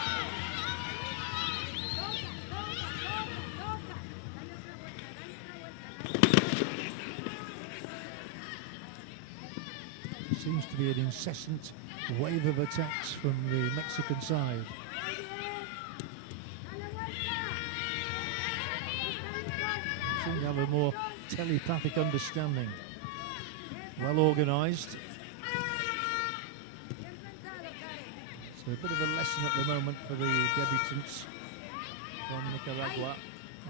Seems to be an incessant wave of attacks from the Mexican side. Seem to have a more telepathic understanding. Well organised. So a bit of a lesson at the moment for the debutants from Nicaragua.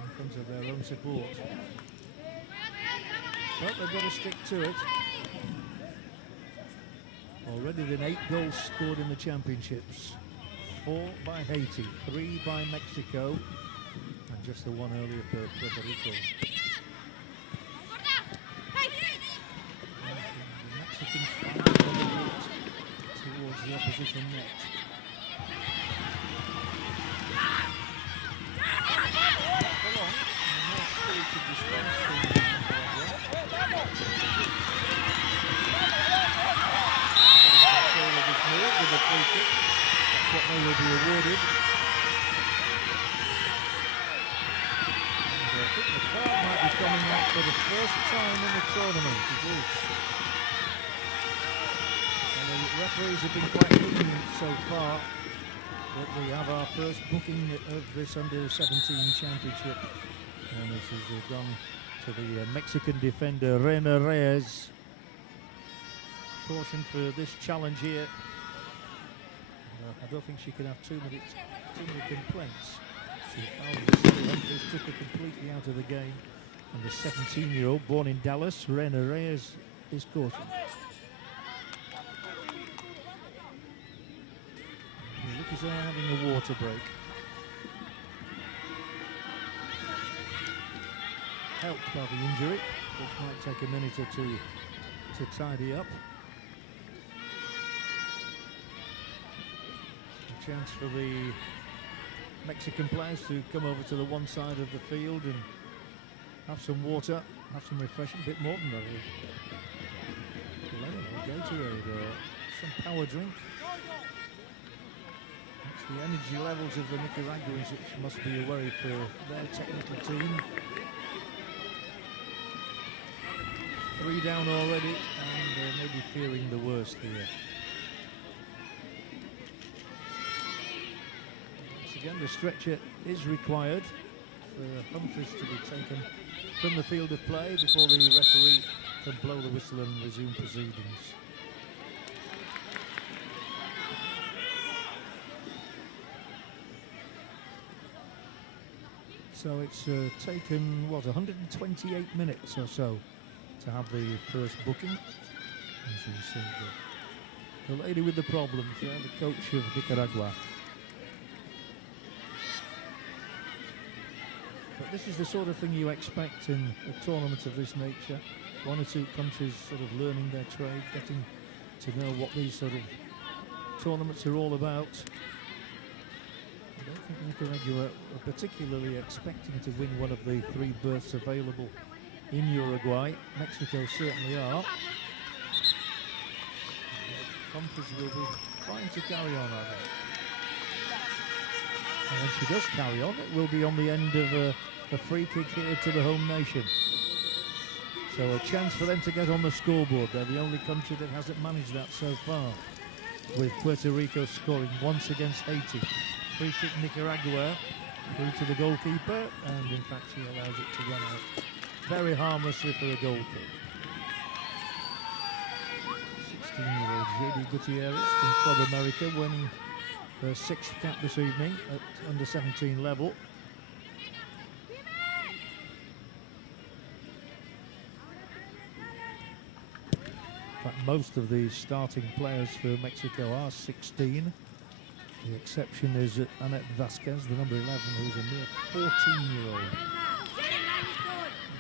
in front of their own support. But they've got to stick to it. Already been 8 goals scored in the championships. 4 by Haiti, 3 by Mexico, and just the one earlier for Puerto Rico. The Mexicans find another route towards the opposition net. Not for long, more spirited response from with a free kick. That's what they will be awarded. And I think the card might be coming out for the first time in the tournament. It is. And the referees have been quite lenient so far that we have our first booking of this Under-17 championship. And this has gone to the Mexican defender Rena Reyes. Caution for this challenge here. I don't think she can have too many complaints. She fouled Humphries, took her completely out of the game. And the 17-year-old, born in Dallas, Rena Reyes, is cautioned. Look as they're having a water break. Helped by the injury, which might take a minute or two to tidy up. Chance for the Mexican players to come over to the one side of the field and have some water, have some refreshment, a bit more than that. Gatorade or some power drink. It's the energy levels of the Nicaraguans which must be a worry for their technical team. 3 down already and maybe fearing the worst here. Again, the stretcher is required for Humphries to be taken from the field of play before the referee can blow the whistle and resume proceedings. So it's taken, what, 128 minutes or so to have the first booking. As you see, the lady with the problems, the coach of Nicaragua. But this is the sort of thing you expect in a tournament of this nature. 1 or 2 countries sort of learning their trade, getting to know what these sort of tournaments are all about. I don't think Nicaragua are particularly expecting to win one of the 3 berths available in Uruguay. Mexico certainly are. Humphries will be trying to carry on, I think. And when she does carry on, it will be on the end of a free kick here to the home nation. So a chance for them to get on the scoreboard. They're the only country that hasn't managed that so far, with Puerto Rico scoring once against Haiti. Free kick Nicaragua through to the goalkeeper, and in fact she allows it to run out very harmlessly for a goal kick. 16-year-old JD Gutierrez from Club America winning her 6th cap this evening at under-17 level. In fact, most of the starting players for Mexico are 16. The exception is Annette Vasquez, the number 11, who's a mere 14-year-old.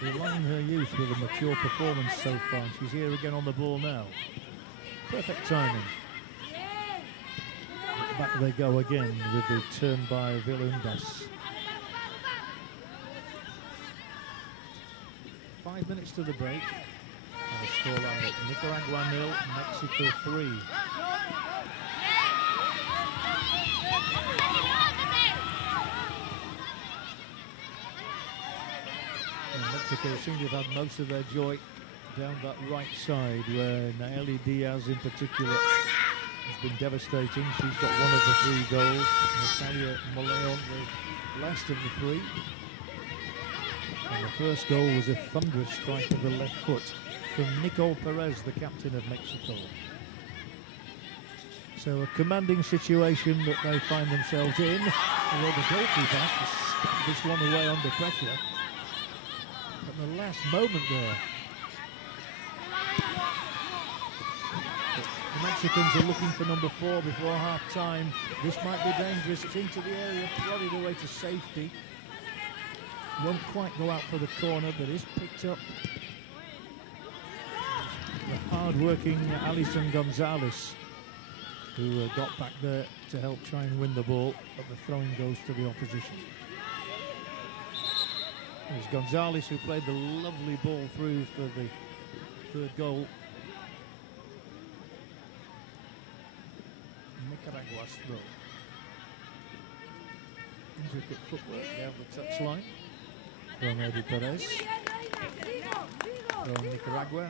Belying her youth with a mature performance so far. She's here again on the ball now. Perfect timing. Back they go again with the turn by Vilundas. 5 minutes to the break. And the scoreline: Nicaragua 0, Mexico 3. And Mexico seem to have had most of their joy down that right side, where Nayeli Diaz in particular has been devastating. She's got one of the 3 goals. Natalia Moleon, the last of the 3. And the first goal was a thunderous strike of the left foot from Nicole Perez, the captain of Mexico. So a commanding situation that they find themselves in. Although the goalkeeper has to stab this one away under pressure. At the last moment there. But the Mexicans are looking for number 4 before half-time. This might be dangerous. It's into the area, prodded away to safety. Won't quite go out for the corner, but is picked up. The hard-working Alison Gonzalez, who got back there to help try and win the ball, but the throwing goes to the opposition. It was Gonzalez who played the lovely ball through for the third goal. Nicaragua's throw. Intricate footwork down the touchline from Eddie Perez. From Nicaragua.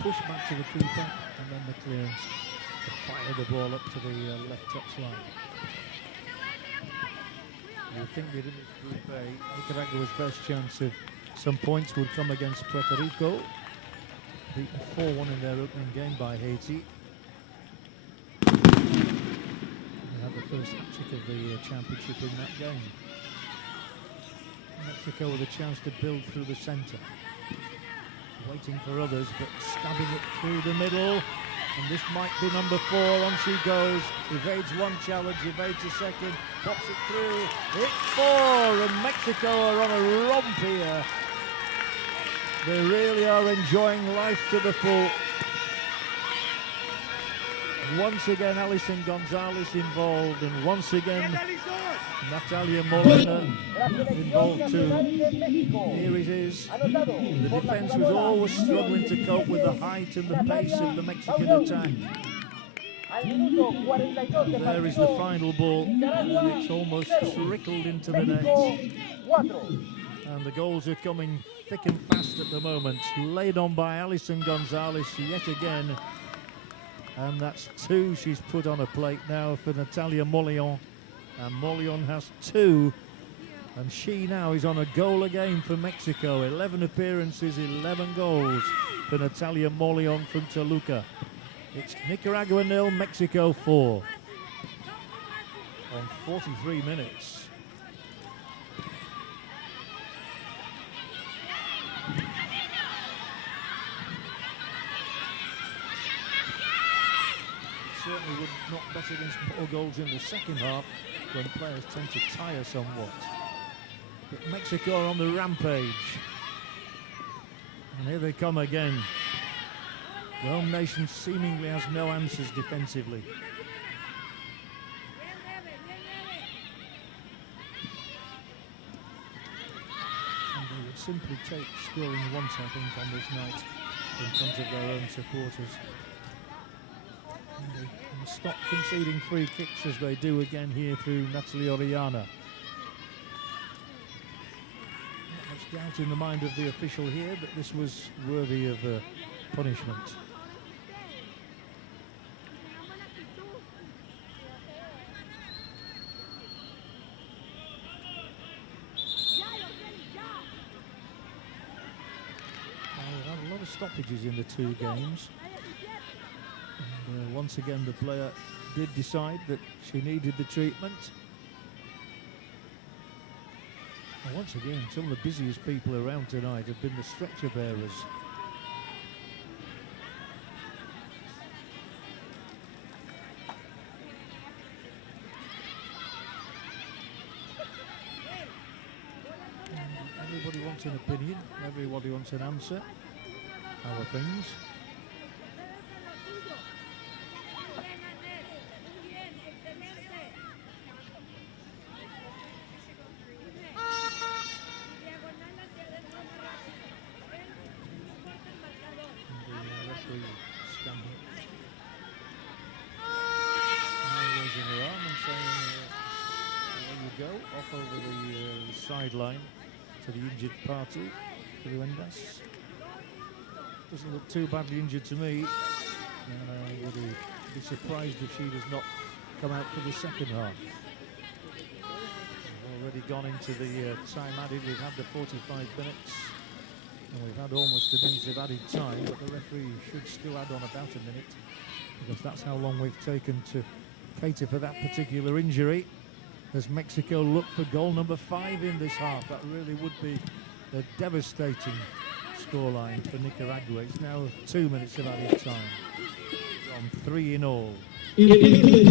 Push back to the keeper, and then the clearance to fire the ball up to the left touchline. You think that in this Group A, Nicaragua's best chance of some points would come against Puerto Rico, beaten 4-1 in their opening game by Haiti. They have the first hat-trick of the championship in that game. Mexico with a chance to build through the centre. Waiting for others, but stabbing it through the middle. And this might be number 4. On she goes. Evades one challenge, evades a second. Pops it through. It's 4, and Mexico are on a romp here. They really are enjoying life to the full. Once again, Alison Gonzalez involved, and once again, Natalia Molina involved too. Here it is. The defence was always struggling to cope with the height and the pace of the Mexican attack. And there is the final ball, and it's almost trickled into the net. And the goals are coming thick and fast at the moment. Laid on by Alison Gonzalez yet again. And that's 2 she's put on a plate now for Natalia Mollion. And Mollion has 2. And she now is on a goal a game for Mexico. 11 appearances, 11 goals for Natalia Mollion from Toluca. It's Nicaragua 0, Mexico 4. On 43 minutes. Certainly would not bet against more goals in the second half when players tend to tire somewhat. But Mexico are on the rampage. And here they come again. The home nation seemingly has no answers defensively. And they would simply take scoring once, I think, on this night in front of their own supporters. And they stop conceding free kicks as they do again here through Natalie Orellana. Not much doubt in the mind of the official here that this was worthy of punishment. We've had a lot of stoppages in the 2 games. And once again the player did decide that she needed the treatment. And once again, some of the busiest people around tonight have been the stretcher bearers. Everybody wants an opinion, everybody wants an answer. How are things? Off over the sideline to the injured party, Ruendas. Doesn't look too badly injured to me. I would be surprised if she does not come out for the second half. We've already gone into the time added. We've had the 45 minutes and we've had almost a minute of added time, but the referee should still add on about a minute because that's how long we've taken to cater for that particular injury. As Mexico look for goal number 5 in this half, that really would be a devastating scoreline for Nicaragua. It's now 2 minutes of added time, on 3 in all. 1 minute.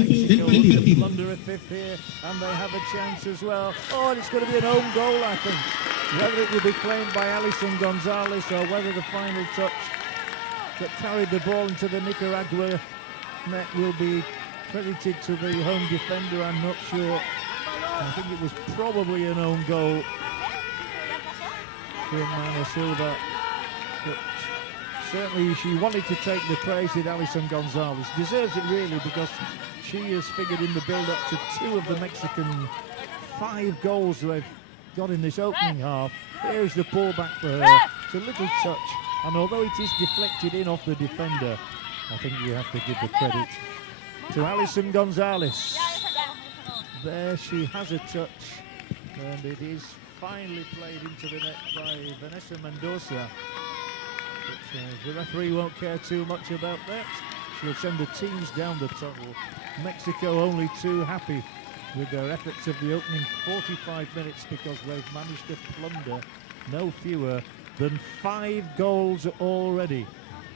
Mexico look to blunder a 5th here, and they have a chance as well. Oh, and it's going to be an own goal, I think. Whether it will be claimed by Alison Gonzalez or whether the final touch that carried the ball into the Nicaragua net will be credited to the home defender, I'm not sure. I think it was probably an own goal to Mana Silva, but certainly she wanted to take the praise with Alison Gonzalez. Deserves it really, because she has figured in the build-up to 2 of the Mexican 5 goals they've got in this opening half. Here's the pullback for her. It's a little touch, and although it is deflected in off the defender, I think you have to give the credit to Alison Gonzalez. There she has a touch, and it is finally played into the net by Vanessa Mendoza. But the referee won't care too much about that. She'll send the teams down the tunnel. Mexico only too happy with their efforts of the opening 45 minutes because they've managed to plunder no fewer than 5 goals already.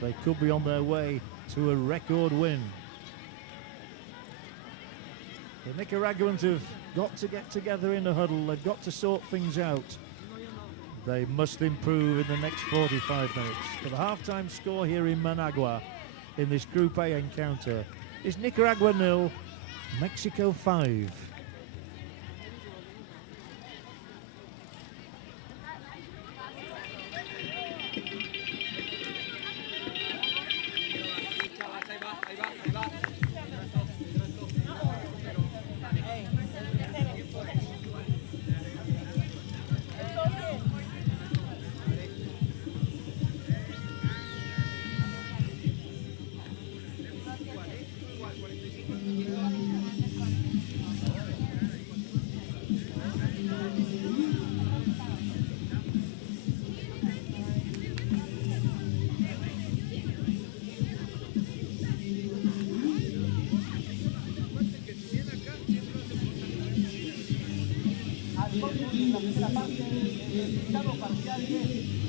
They could be on their way to a record win. The Nicaraguans have got to get together in a huddle. They've got to sort things out. They must improve in the next 45 minutes. But the half-time score here in Managua in this Group A encounter is Nicaragua 0, Mexico 5.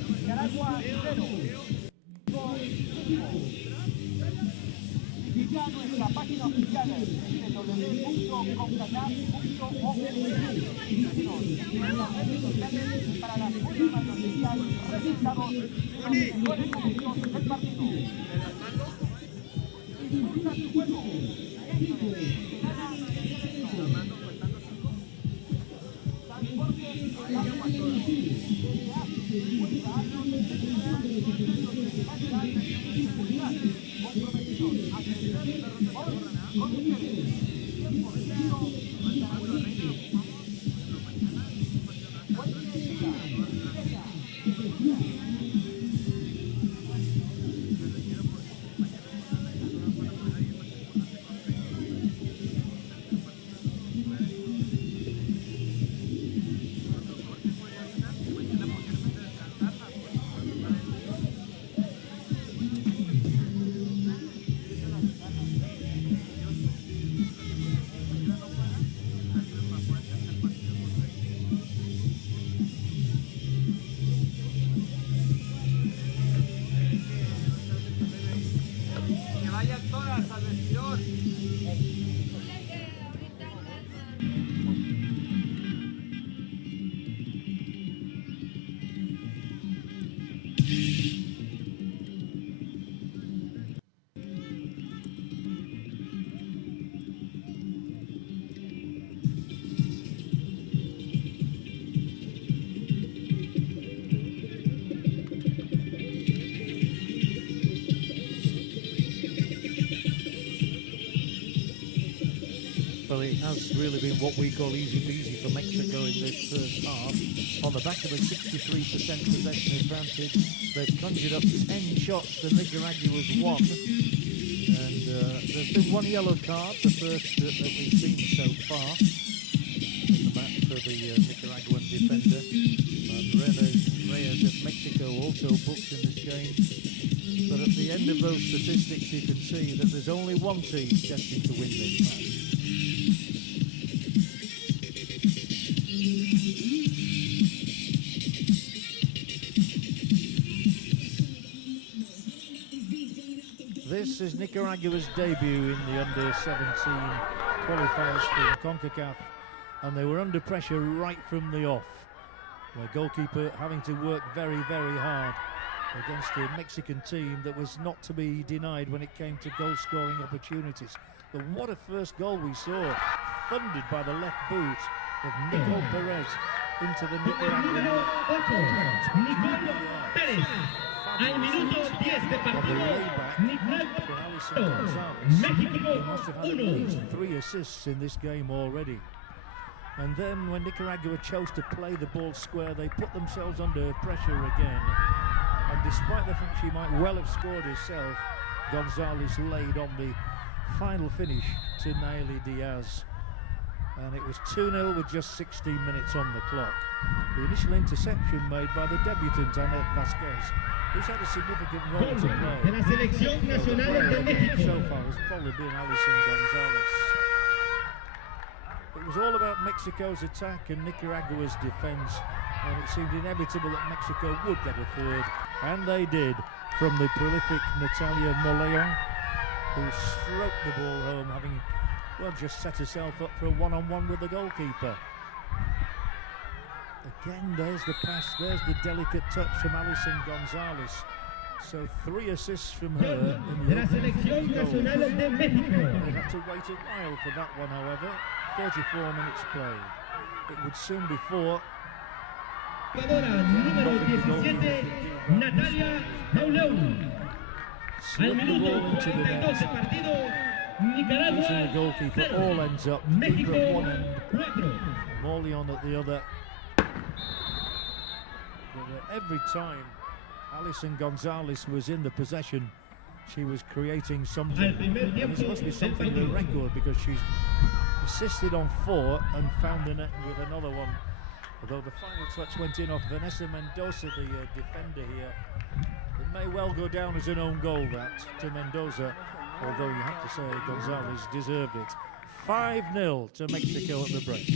Nicaragua 0. Visita nuestra página oficial www.concacaf.org para las últimas noticias, resultados y los mejores momentos del partido. Disfruta tu juego. Well, it has really been what we call easy peasy for Mexico in this first half. On the back of a 63% possession advantage, they've conjured up 10 shots to Nicaragua's 1. And there's been one yellow card, the first that we've seen so far in the match for the Nicaraguan defender. And Reyes of Mexico also booked in this game. But at the end of those statistics, you can see that there's only one team destined to win this match. This is Nicaragua's debut in the Under-17 qualifiers for Concacaf, and they were under pressure right from the off. Their goalkeeper having to work very, very hard against a Mexican team that was not to be denied when it came to goal-scoring opportunities. But what a first goal we saw, thundered by the left boot of Nico Perez into the Nicaraguan net. Al minuto 10 de partido, Nicaragua México must have had at least 3 assists in this game already. And then when Nicaragua chose to play the ball square, they put themselves under pressure again. And despite the fact she might well have scored herself, Gonzalez laid on the final finish to Nayeli Diaz. And it was 2-0 with just 16 minutes on the clock. The initial interception made by the debutant Annette Vasquez, who's had a significant role to play. de la selección nacional de México. So far has probably been Alison Gonzalez. It was all about Mexico's attack and Nicaragua's defence, and it seemed inevitable that Mexico would get a third, and they did, from the prolific Natalia Moleon, who stroked the ball home, having just set herself up for a one-on-one with the goalkeeper. Again, there's the pass, there's the delicate touch from Alison Gonzalez. So 3 assists from her in the De la selección nacional de México. They had to wait a while for that one, however. 34 minutes played. It would soon be 4. Jugadora número 17, Natalia Moleon. Al minuto 42 de partido, Using the Nicaragua goalkeeper, 0, all ends up México at one end, 4. Moleon at the other. But every time Alison Gonzalez was in the possession, she was creating something. And this must be something of a record, because she's assisted on 4 and found the net with another one. Although the final touch went in off Vanessa Mendoza, the defender here. It may well go down as an own goal, that, to Mendoza, although you have to say Gonzalez deserved it. 5-0 to Mexico at the break.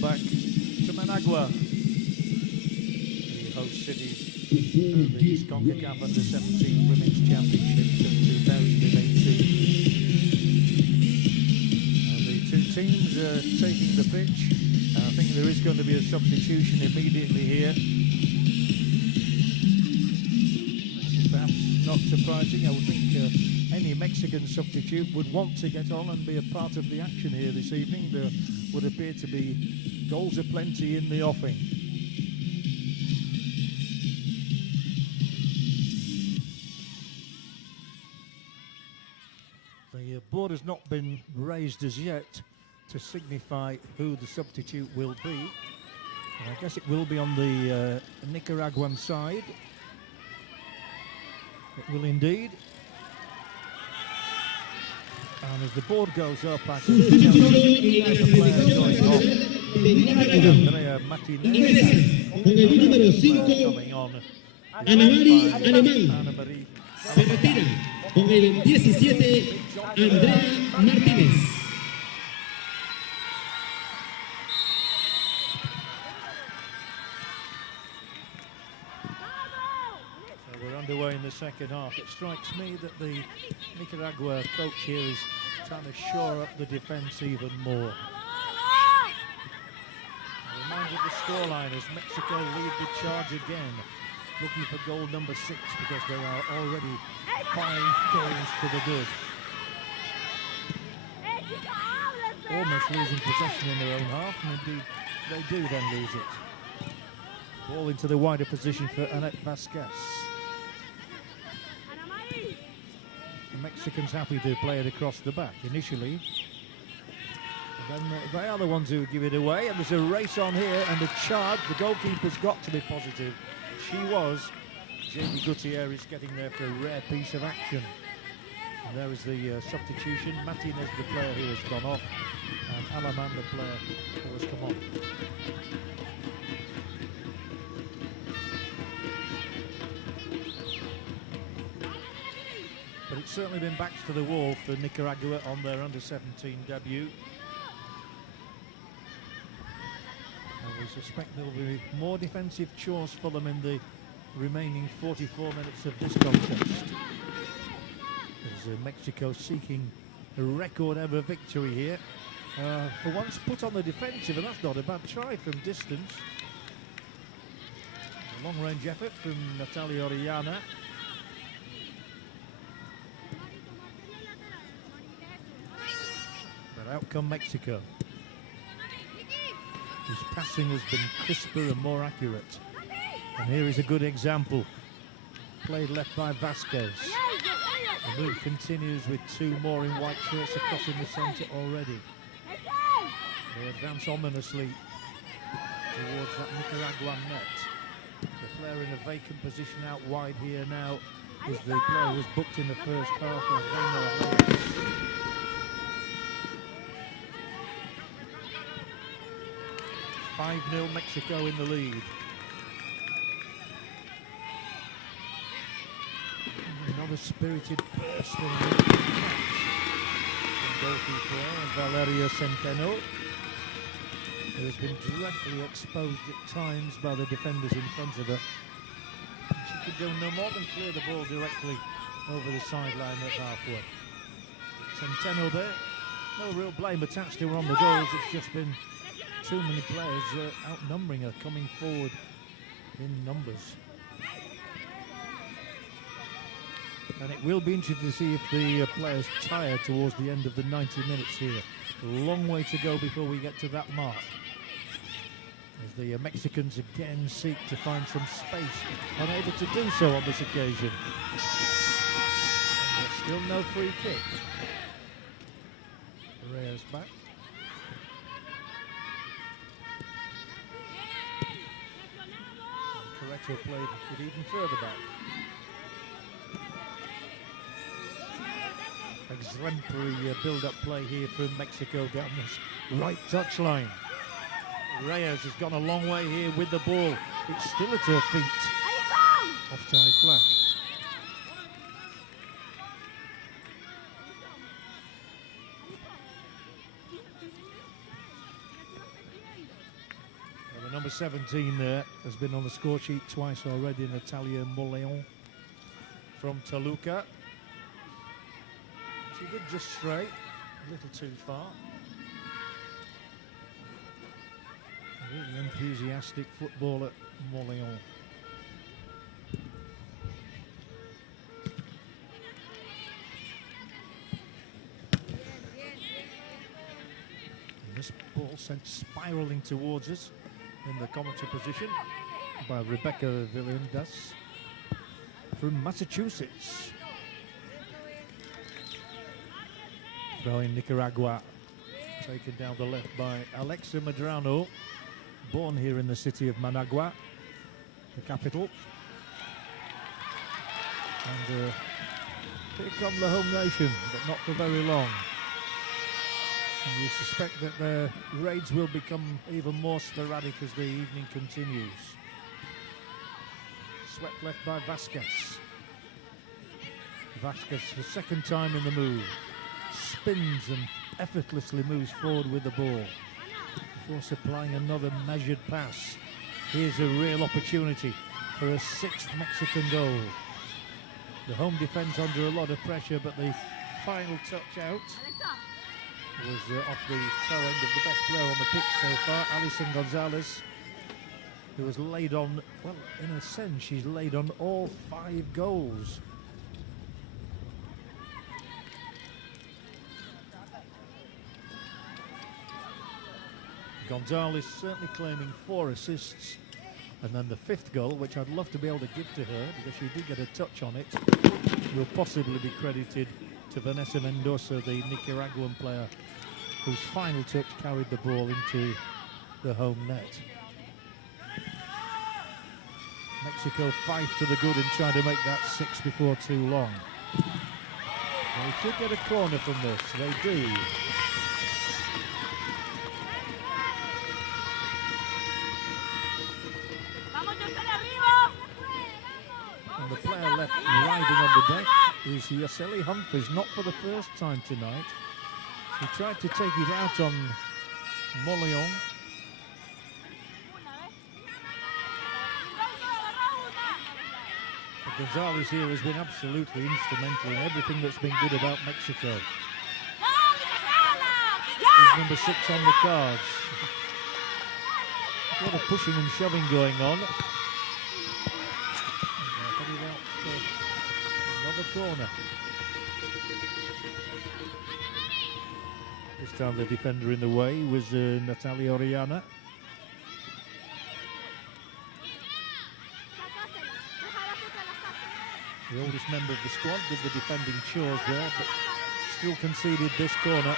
Back to Managua, the host city for the Concacaf Under-17 Women's Championships of 2018. And the two teams are taking the pitch. I think there is going to be a substitution immediately here, which is perhaps not surprising. I would think any Mexican substitute would want to get on and be a part of the action here this evening. There would appear to be goals aplenty in the offing. The board has not been raised as yet to signify who the substitute will be. And I guess it will be on the Nicaraguan side. It will indeed. And as the board goes up, I can tell you the player going off. Andrea Martinez coming on. Ana Marie se retira con el 17, Andrea Martínez. So we're underway in the second half. It strikes me that the Nicaragua coach here is trying to shore up the defence even more. Reminder of the scoreline as Mexico lead the charge again, looking for goal number 6 because they are already 5 goals to the good. Almost losing possession in their own half, and indeed they do then lose it. Ball into the wider position for Annette Vasquez. The Mexicans happy to play it across the back initially. Then they are the ones who give it away, and there's a race on here and a charge. The goalkeeper's got to be positive. She was. Jamie Gutierrez getting there for a rare piece of action. And there is the substitution. Martinez, the player who has gone off, and Alaman, the player who has come on. But it's certainly been backs to the wall for Nicaragua on their Under-17 debut. And we suspect there will be more defensive chores for them in the remaining 44 minutes of this contest. As Mexico seeking a record ever victory here. For once put on the defensive, and that's not a bad try from distance. A long-range effort from Natalia Orellana. But out come Mexico, whose passing has been crisper and more accurate. And here is a good example. Played left by Vasquez. The move continues with 2 more in white shirts across in the centre already. They advance ominously towards that Nicaraguan net. The player in a vacant position out wide here now is the player who was booked in the first half of Reina. 5-0 Mexico in the lead. Another spirited burst from goalkeeper Valeria Centeno. who has been dreadfully exposed at times by the defenders in front of her. She could do no more than clear the ball directly over the sideline at halfway. Centeno there, no real blame attached to her on the goals. It's just been too many players outnumbering her, coming forward in numbers. And it will be interesting to see if the players tire towards the end of the 90 minutes here. A long way to go before we get to that mark, as the Mexicans again seek to find some space, unable to do so on this occasion. And there's still no free kick. Reyes back. And Corretto played it even further back. Exemplary build-up play here from Mexico down this right touchline. Reyes has gone a long way here with the ball. It's still at her feet. Offside flag. Well, the number 17 there has been on the score sheet twice already, Natalia Moleon from Toluca. She did just stray, a little too far. A really enthusiastic footballer, Moleon. And this ball sent spiralling towards us in the commentary position by Rebecca Villendas from Massachusetts. Throwing Nicaragua, taken down the left by Alexa Medrano, born here in the city of Managua, the capital. And here come the home nation, but not for very long. And you suspect that their raids will become even more sporadic as the evening continues. Swept left by Vasquez. Vasquez, the second time in the move, spins and effortlessly moves forward with the ball before supplying another measured pass. Here's a real opportunity for a sixth Mexican goal. The home defense under a lot of pressure, but the final touch out was off the toe end of the best player on the pitch so far, Alison Gonzalez, who has laid on, well, in a sense, she's laid on all 5 goals. Gonzalez certainly claiming 4 assists, and then the 5th goal, which I'd love to be able to give to her because she did get a touch on it, will possibly be credited to Vanessa Mendoza, the Nicaraguan player whose final touch carried the ball into the home net. Mexico 5 to the good and trying to make that 6 before too long. They should get a corner from this, they do. And the player left riding on the deck is Yoseli Humphries, not for the first time tonight. She tried to take it out on Moleon. But Gonzalez here has been absolutely instrumental in everything that's been good about Mexico. There's number 6 on the cards. A lot of pushing and shoving going on. Another corner. This time the defender in the way was Natalia Oriana. The oldest member of the squad did the defending chores there, but still conceded this corner.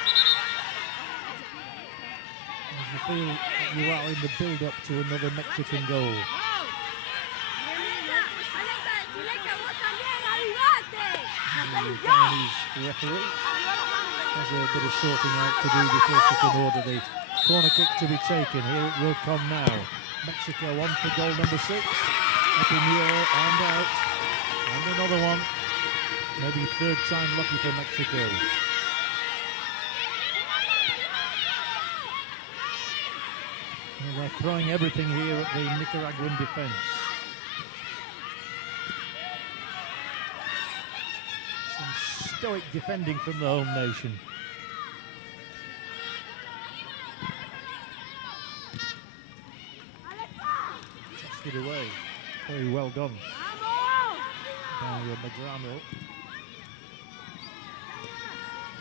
As you feel that you are in the build-up to another Mexican goal. The Chinese referee has a bit of sorting out to do before she can order the corner kick to be taken. Here it will come now. Mexico on for goal number 6. Up in the air and out. And another one. Maybe 3rd time lucky for Mexico. They're throwing everything here at the Nicaraguan defense. Some stoic defending from the home nation. Tested away. Very well done by Magrano.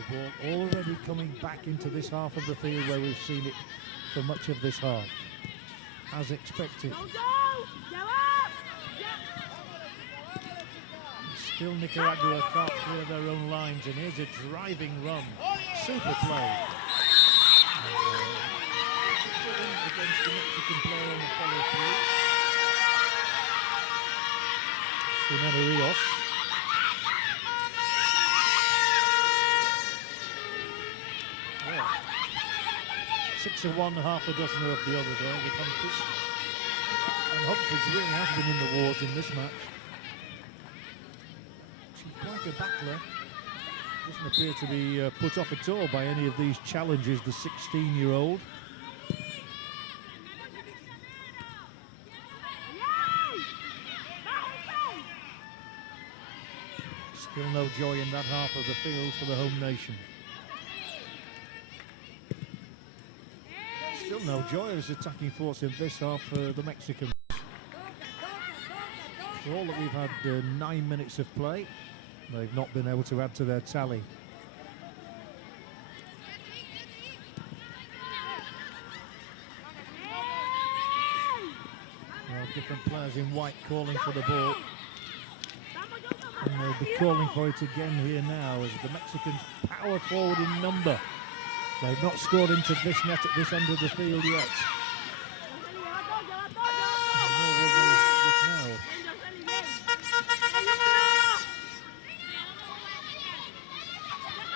The ball already coming back into this half of the field where we've seen it for much of this half, as expected. Still Nicaragua can't clear their own lines, and here's a driving run. Super play. Against the Mexican player on the follow-through. Simena Rios. Yeah. 6 of one, half a dozen of the other there with Humphries. And Humphries really has been in the wars in this match. She's quite a battler. Doesn't appear to be put off at all by any of these challenges, the 16-year-old. Still no joy in that half of the field for the home nation. Still no joy as attacking force in this half for the Mexicans. For all that we've had 9 minutes of play, they've not been able to add to their tally. Well, different players in white calling for the ball. And they'll be calling for it again here now as the Mexicans power forward in number. They've not scored into this net at this end of the field yet.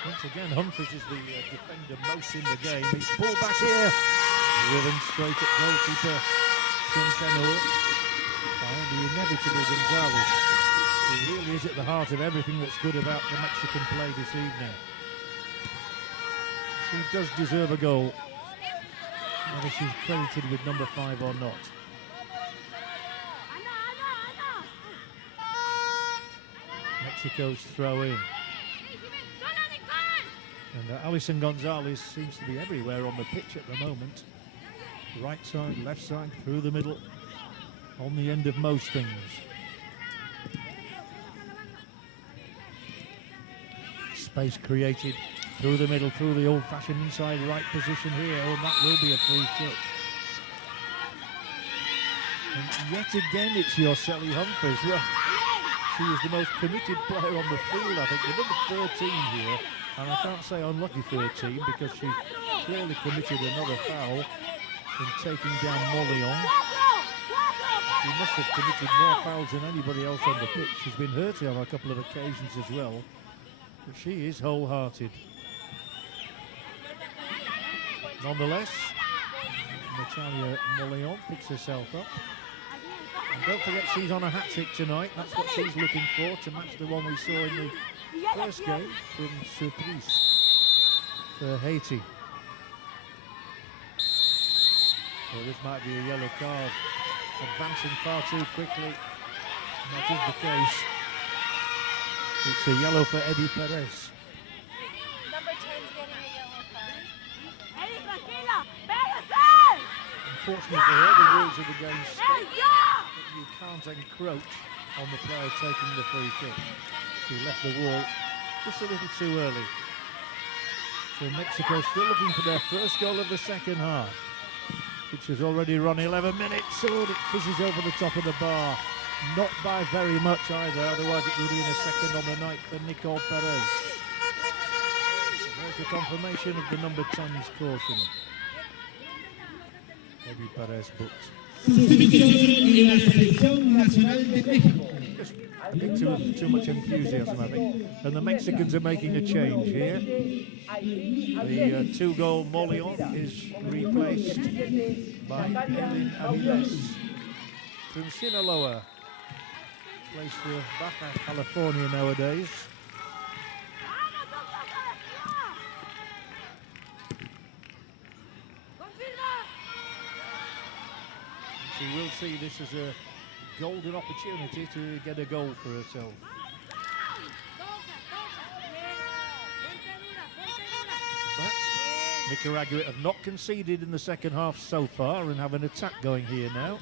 Once again, Humphries is the defender most in the game. He's pulled back here. Driven straight at goalkeeper Centeno by the inevitable Gonzalez, who really is at the heart of everything that's good about the Mexican play this evening. She does deserve a goal, whether she's credited with number 5 or not. Mexico's throw in. And Alison Gonzalez seems to be everywhere on the pitch at the moment. Right side, left side, through the middle, on the end of most things. Space created through the middle, through the old-fashioned inside right position here. Oh, and that will be a free kick. And yet again, it's Yorseli Humphries. Well, she is the most committed player on the field, I think. The number 13 here, and I can't say unlucky 13 because she clearly committed another foul in taking down Moleon. She must have committed more fouls than anybody else on the pitch. She's been hurt on a couple of occasions as well, but she is wholehearted. Nonetheless, Natalia Moleon picks herself up. And don't forget, she's on a hat-trick tonight. That's what she's looking for, to match the one we saw in the first game from Surprise for Haiti. Well, this might be a yellow card. Advancing far too quickly. And that is the case. It's a yellow for Eddie Perez. Number 10's getting a yellow card. Unfortunately for her, the rules of the game state that you can't encroach on the player taking the free kick. She left the wall just a little too early. So Mexico still looking for their first goal of the second half, which has already run 11 minutes. Oh, it fizzes over the top of the bar. Not by very much either, otherwise it would be in a second on the night for Nicole Perez. There's the confirmation of the number 10's caution. Eddie Perez booked. I think too much enthusiasm, I think. And the Mexicans are making a change here. The 2-goal Moleon is replaced by Elin Aviles from Sinaloa. Plays for Baja California nowadays. She will see this as a golden opportunity to get a goal for herself. But Nicaragua have not conceded in the second half so far and have an attack going here now.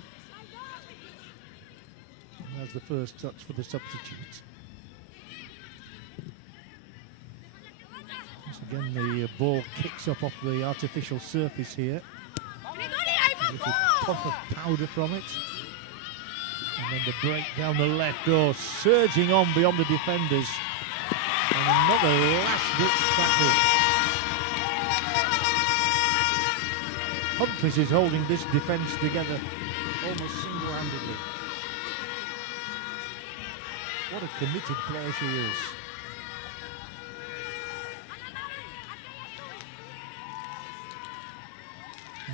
And that's the first touch for the substitute. Once again, the ball kicks up off the artificial surface here. A little puff of powder from it. And then the break down the left, surging on beyond the defenders. And another last-ditch tackle. Humphries is holding this defence together almost single-handedly. What a committed player she is.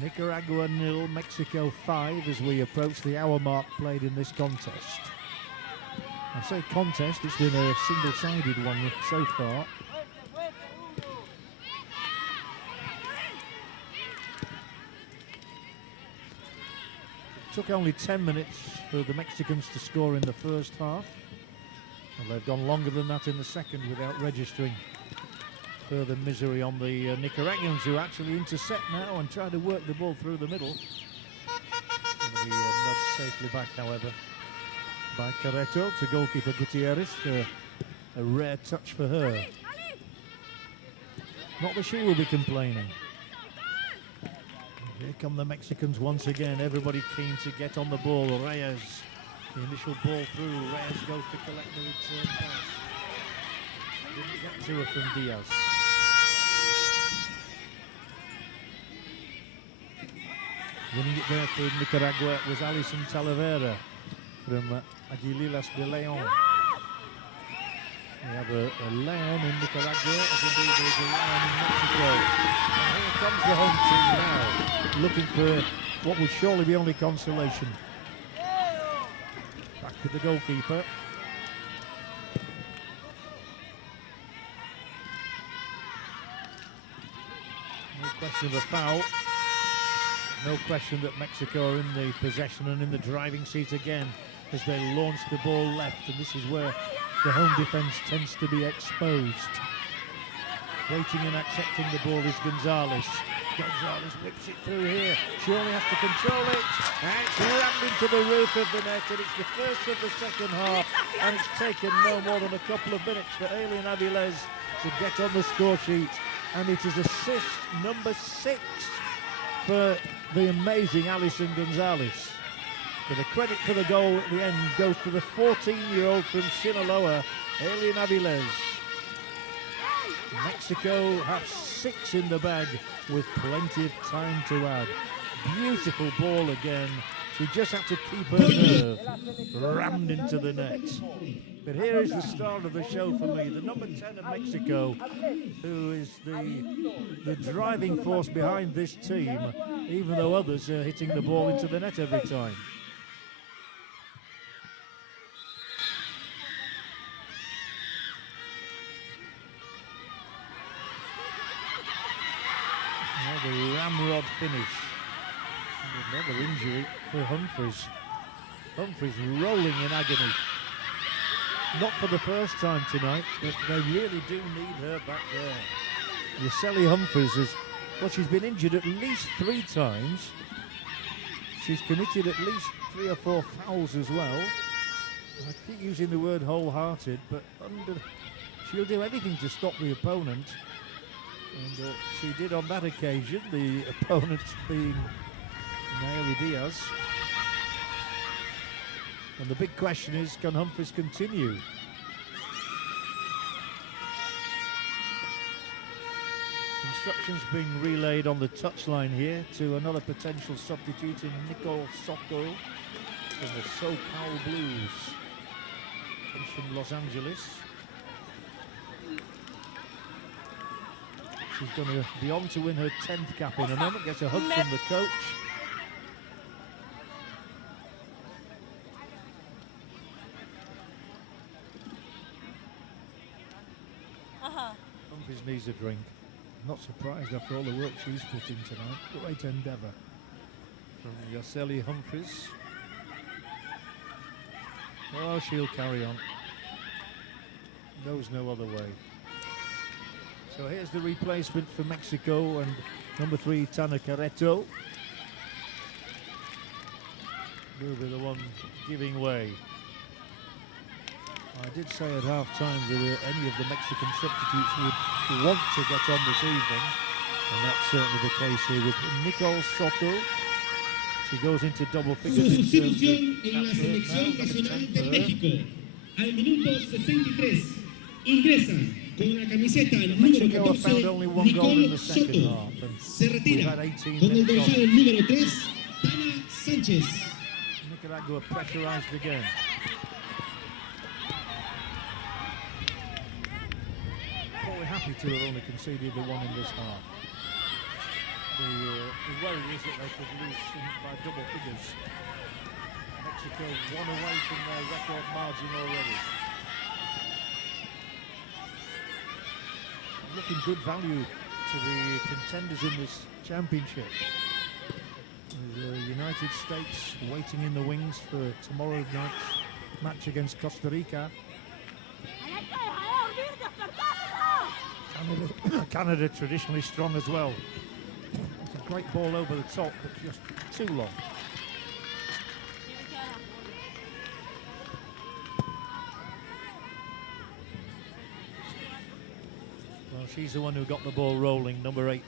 Nicaragua 0, Mexico 5 as we approach the hour mark played in this contest. I say contest, it's been a single-sided one so far. It took only 10 minutes for the Mexicans to score in the first half. And they've gone longer than that in the second without registering further misery on the Nicaraguans, who actually intercept now and try to work the ball through the middle. It's going to be nudged safely back, however, by Carreto to goalkeeper Gutierrez. A rare touch for her. Not that she will be complaining. Here come the Mexicans once again. Everybody keen to get on the ball. Reyes, the initial ball through. Reyes goes to collect the return pass. Didn't get to her from Diaz. Winning it there for Nicaragua was Alison Talavera from Aguililas de Leon. We have a lion in Nicaragua, as indeed there's a lion in Mexico. And here comes the home team now, looking for what will surely be only consolation. Back with the goalkeeper. No question of a foul. No question that Mexico are in the possession and in the driving seat again as they launch the ball left, and this is where the home defence tends to be exposed. Waiting and accepting the ball is Gonzalez. Gonzalez whips it through here. She only has to control it. And it's rammed into the roof of the net, and it's the first of the second half, and it's taken no more than a couple of minutes for Alien Avilés to get on the score sheet. And it is assist number 6 for the amazing Alison Gonzalez. But the credit for the goal at the end goes to the 14-year-old from Sinaloa, Alien Avilés. Mexico have 6 in the bag with plenty of time to add. Beautiful ball again. She just had to keep her nerve rammed into the net. But here is the star of the show for me, the number 10 of Mexico, who is the driving force behind this team, even though others are hitting the ball into the net every time. The ramrod finish. And another injury for Humphries. Humphries rolling in agony. Not for the first time tonight, but they really do need her back there. Yuseli Humphries she's been injured at least 3 times. She's committed at least 3 or 4 fouls as well. I keep using the word wholehearted, but she'll do anything to stop the opponent. And she did on that occasion, the opponent being Naomi Diaz. And the big question is, can Humphries continue? Instructions being relayed on the touchline here to another potential substitute in Nicole Soto from the SoCal Blues. Comes from Los Angeles. She's going to be on to win her 10th cap in a moment. Gets a hug from the coach. Humphries needs a drink. Not surprised after all the work she's put in tonight. Great endeavour. from Yoseli Humphries. Oh, she'll carry on. Knows no other way. So here's the replacement for Mexico, and number 3, Tana Carreto will be the one giving way. I did say at half-time that any of the Mexican substitutes would want to get on this evening, and that's certainly the case here with Nicole Soto. She goes into double Su figures in terms sustitución of en la selección nacional de capture. México. Al minuto 63 ingresa con la camiseta número Mexico have found 14 only one goal in Nicole the second Soto. half, and Se we've retira had 18 con el minutes on. dorsal número 3 Tana Sánchez. Nicaragua pressurised again. But we're happy to have only conceded the one in this half. The worry is that they could lose by double figures. Mexico one away from their record margin already. Looking good value to the contenders in this championship. The United States waiting in the wings for tomorrow night's match against Costa Rica. Canada traditionally strong as well. It's a great ball over the top, but just too long. Well, she's the one who got the ball rolling, number 8.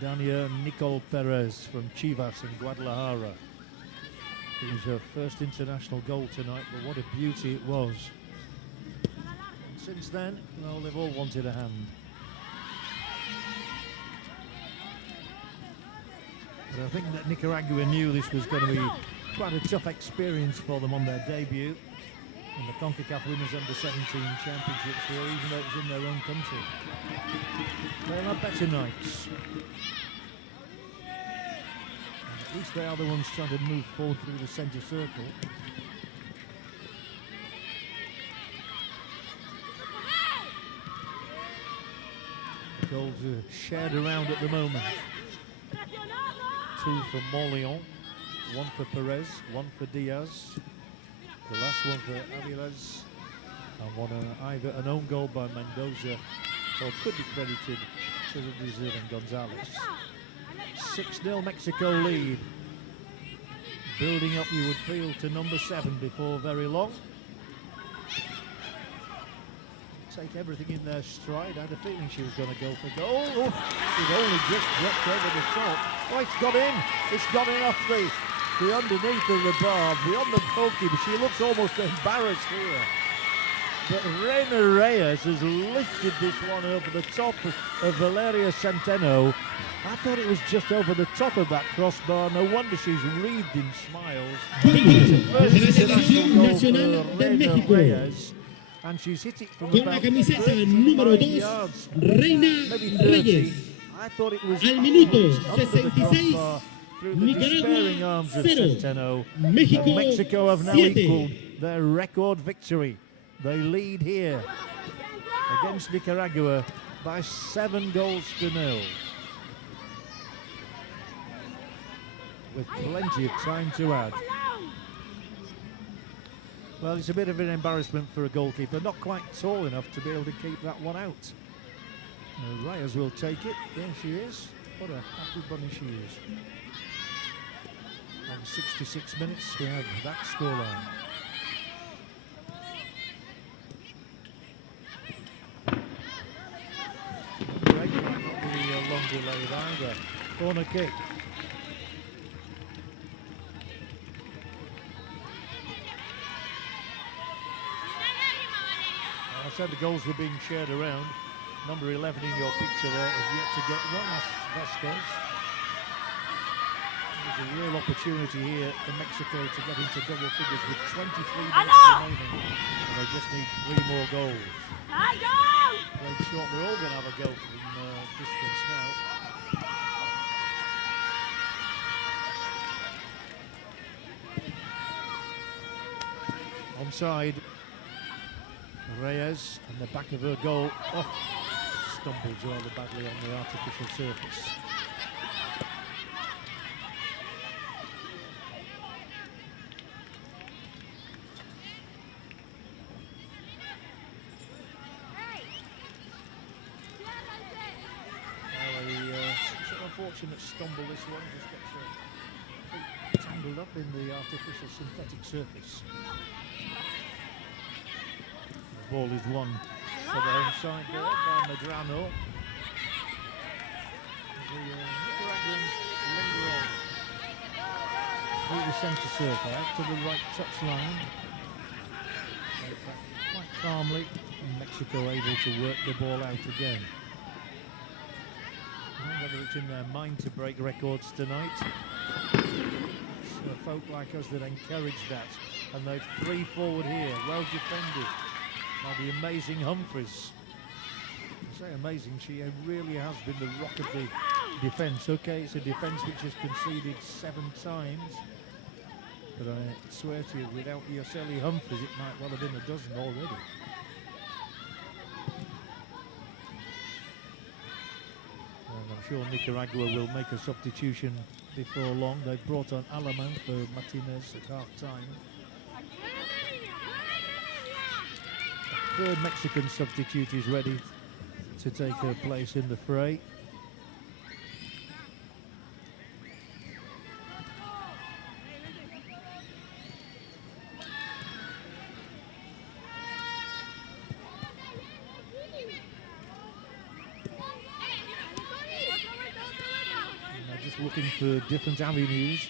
Dania Nicole Perez from Chivas in Guadalajara. It was her first international goal tonight, but what a beauty it was. And since then, well, they've all wanted a hand. But I think that Nicaragua knew this was going to be quite a tough experience for them on their debut in the Concacaf Women's Under-17 Championships here, even though it was in their own country. They'll have better nights. And at least they are the ones trying to move forward through the centre circle. The goals are shared around at the moment. 2 for Morleon, 1 for Perez, 1 for Diaz. The last one for Aviles, and one either an own goal by Mendoza or could be credited to the deserving Gonzalez. 6-0 Mexico lead. Building up, you would feel, to number 7 before very long. Take everything in their stride. I had a feeling she was going to go for goal. Oof, it only just dropped over the top. Oh, it's got in. It's got in off the underneath of the bar, beyond the goalkeeper. She looks almost embarrassed here. But Reina Reyes has lifted this one over the top of Valeria Centeno. I thought it was just over the top of that crossbar. No wonder she's wreathed in smiles. It's the first international goal for Reina Reyes. And she's hit it from Con la about camiseta 35 número 2, yards, Reina maybe 30. Reyes. I thought it was Al minuto under the 66, crossbar through the despairing arms of 0. Centeno. México, Mexico have now 7. equalled their record victory. They lead here against Nicaragua by 7 goals to 0. With plenty of time to add. Well, it's a bit of an embarrassment for a goalkeeper, not quite tall enough to be able to keep that one out. Reyes will take it. There she is. What a happy bunny she is. On 66 minutes, we have that scoreline. Break might not be long delayed either. Corner kick. I said the goals were being shared around. Number 11 in your picture there has yet to get one. That's Vasquez. There's a real opportunity here for Mexico to get into double figures with 23 minutes remaining. And they just need 3 more goals. Played short. They're all going to have a go from distance now. Onside. Reyes and the back of her goal. Oh, stumbles rather badly on the artificial surface. unfortunate stumble, this one. Just gets her feet tangled up in the artificial synthetic surface. The ball is won for the home side there by Medrano. The Nicaraguans linger on through the centre circle, out to the right touchline. Quite calmly, and Mexico able to work the ball out again. I don't know whether it's in their mind to break records tonight. It's folk like us that encourage that. And they've 3 forward here, well defended by the amazing Humphries. I say amazing, she really has been the rock of the defence. Okay, it's a defence which has conceded 7 times. But I swear to you, without Yoseli Humphries, it might well have been a dozen already. And I'm sure Nicaragua will make a substitution before long. They've brought on Alaman for Martinez at half-time. The 3rd Mexican substitute is ready to take her place in the fray. Looking for different avenues.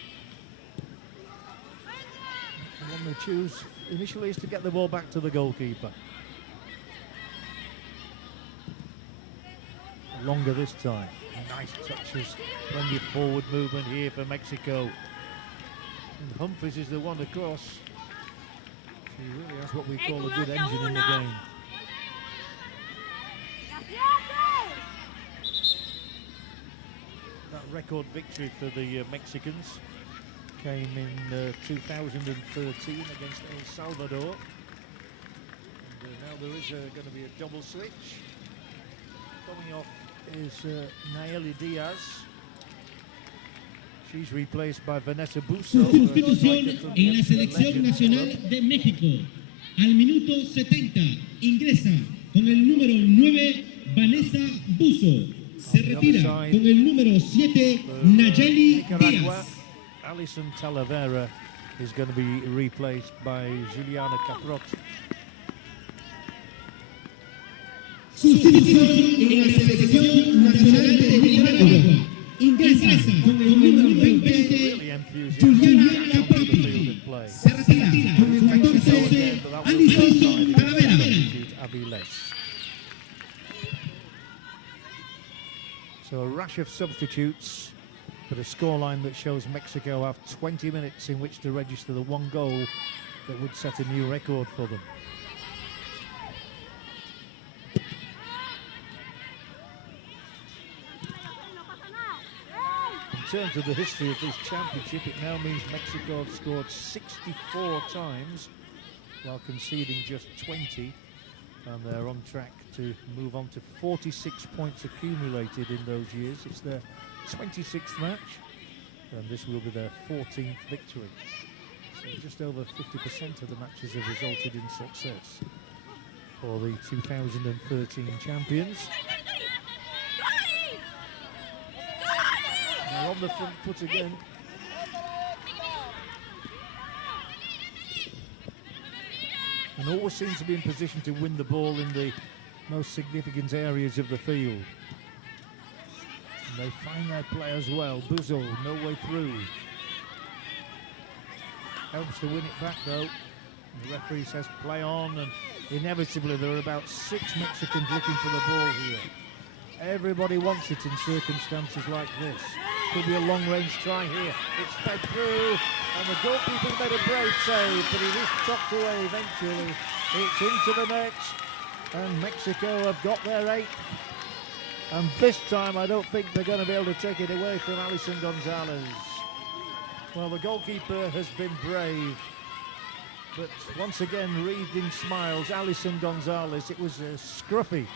The one they choose initially is to get the ball back to the goalkeeper. Longer this time. Nice touches, plenty of forward movement here for Mexico. And Humphries is the one across. She really has what we call a good engine in the game. Record victory for the Mexicans came in 2013 against El Salvador. And now there is going to be a double switch. Coming off is Nayeli Diaz. She's replaced by Vanessa Busso. Sustitución en la selección nacional de México. Al minuto 70 ingresa con el número 9 Vanessa Busso. Se retira con el número 7, Nayeli Díaz. Alison Talavera is going to be replaced by Juliana Caprot. Sustitución en la selección nacional de Nicaragua. Ingresa con el número 20, Juliana Caprot. Se retira con el 14, Alison Talavera. So a rash of substitutes, but a scoreline that shows Mexico have 20 minutes in which to register the 1 goal that would set a new record for them. In terms of the history of this championship, it now means Mexico have scored 64 times while conceding just 20. And they're on track to move on to 46 points accumulated in those years. It's their 26th match, and this will be their 14th victory. So just over 50% of the matches have resulted in success for the 2013 champions. They're on the front foot again. And always seem to be in position to win the ball in the most significant areas of the field. And they find their players well. Buzo, no way through. Helps to win it back though. The referee says play on, and inevitably there are about 6 Mexicans looking for the ball here. Everybody wants it in circumstances like this. Could be a long-range try here. It's fed through, and the goalkeeper made a brave save, but it is tucked away eventually. It's into the net, and Mexico have got their 8th. And this time I don't think they're going to be able to take it away from Alison Gonzalez. Well, the goalkeeper has been brave, but once again reading smiles. Alison Gonzalez, it was scruffy,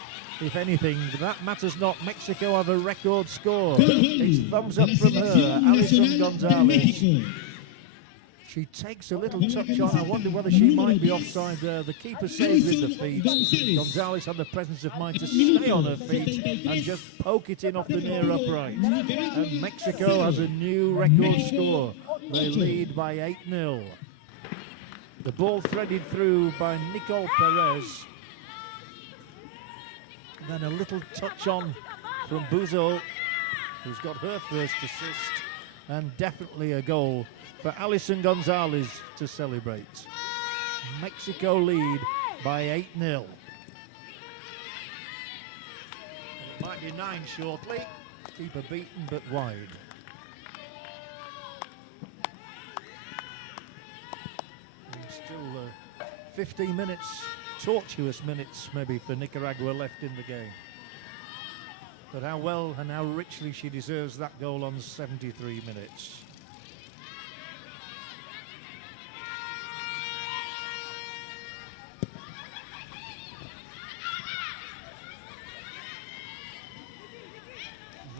if anything, but that matters not. Mexico have a record score. It's thumbs up from her, Alison Gonzalez. She takes a little touch on. I wonder whether she might be offside there. The keeper saves with the feet. Gonzalez had the presence of mind to stay on her feet and just poke it in off the near upright. And Mexico has a new record score. They lead by 8-0. The ball threaded through by Nicole Perez. Then a little touch on from Buzo, who's got her first assist, and definitely a goal for Alison Gonzalez to celebrate. Mexico lead by 8-0. It might be 9 shortly. Keeper beaten but wide. And still 15 minutes, tortuous minutes maybe for Nicaragua left in the game. But how well and how richly she deserves that goal on 73 minutes.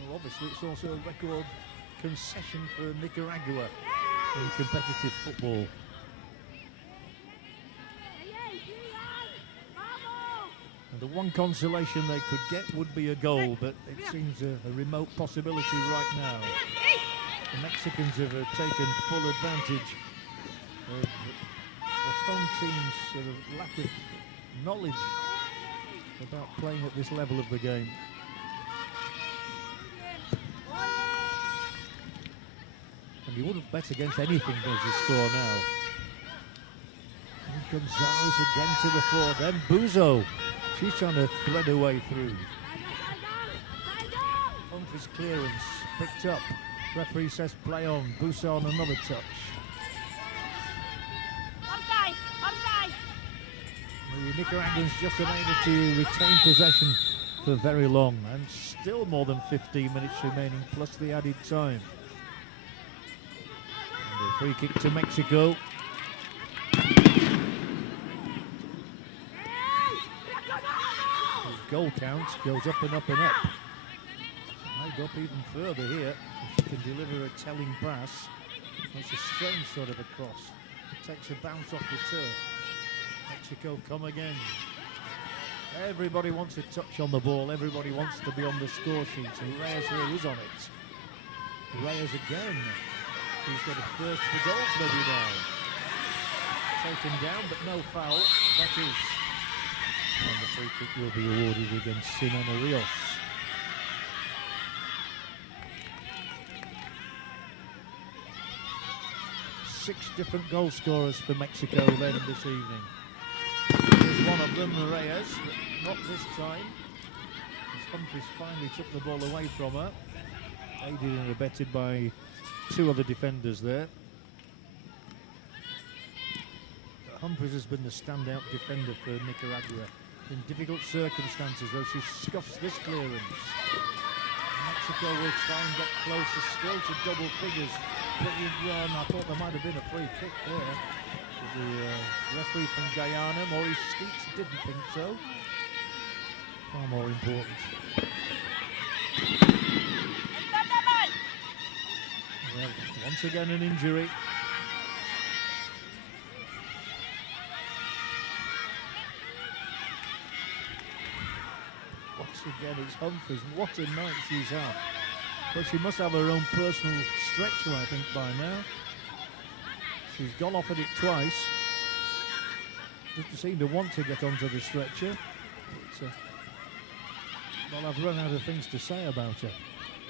Well, obviously it's also a record concession for Nicaragua in competitive football. And the one consolation they could get would be a goal, but it seems a remote possibility right now. The Mexicans have taken full advantage of the home team's sort of lack of knowledge about playing at this level of the game. And you wouldn't bet against anything as the score now. And Gonzalez again to the fore, then Buzo. She's trying to thread her way through. Humphries' clearance picked up. Referee says play on. Buzo on another touch. The Nicaraguans just unable to retain possession for very long, and still more than 15 minutes remaining plus the added time. And a free kick to Mexico. Goal count goes up and up and up. It may go up even further here if she can deliver a telling pass. It's a strange sort of a cross. It takes a bounce off the turf. Mexico come again. Everybody wants a touch on the ball. Everybody wants to be on the score sheet. And Reyes here is on it. Reyes again. She's got a thirst for goals maybe now. Taken down but no foul. That is. And the free kick will be awarded against Ximena Rios. Six different goal scorers for Mexico then this evening. Here's one of them, Reyes, but not this time. As Humphries finally took the ball away from her. Aided and abetted by 2 other defenders there. But Humphries has been the standout defender for Nicaragua. In difficult circumstances, though, she scuffs this clearance. Mexico will try and get closer still to double figures. Brilliant run. I thought there might have been a free kick there. But the referee from Guyana, Maurice Skeets, didn't think so. Far more important. Well, once again an injury. Again, it's Humphries. What a night she's had. But she must have her own personal stretcher, I think, by now. She's gone off at it twice. Doesn't seem to want to get onto the stretcher. But, well, I've run out of things to say about her.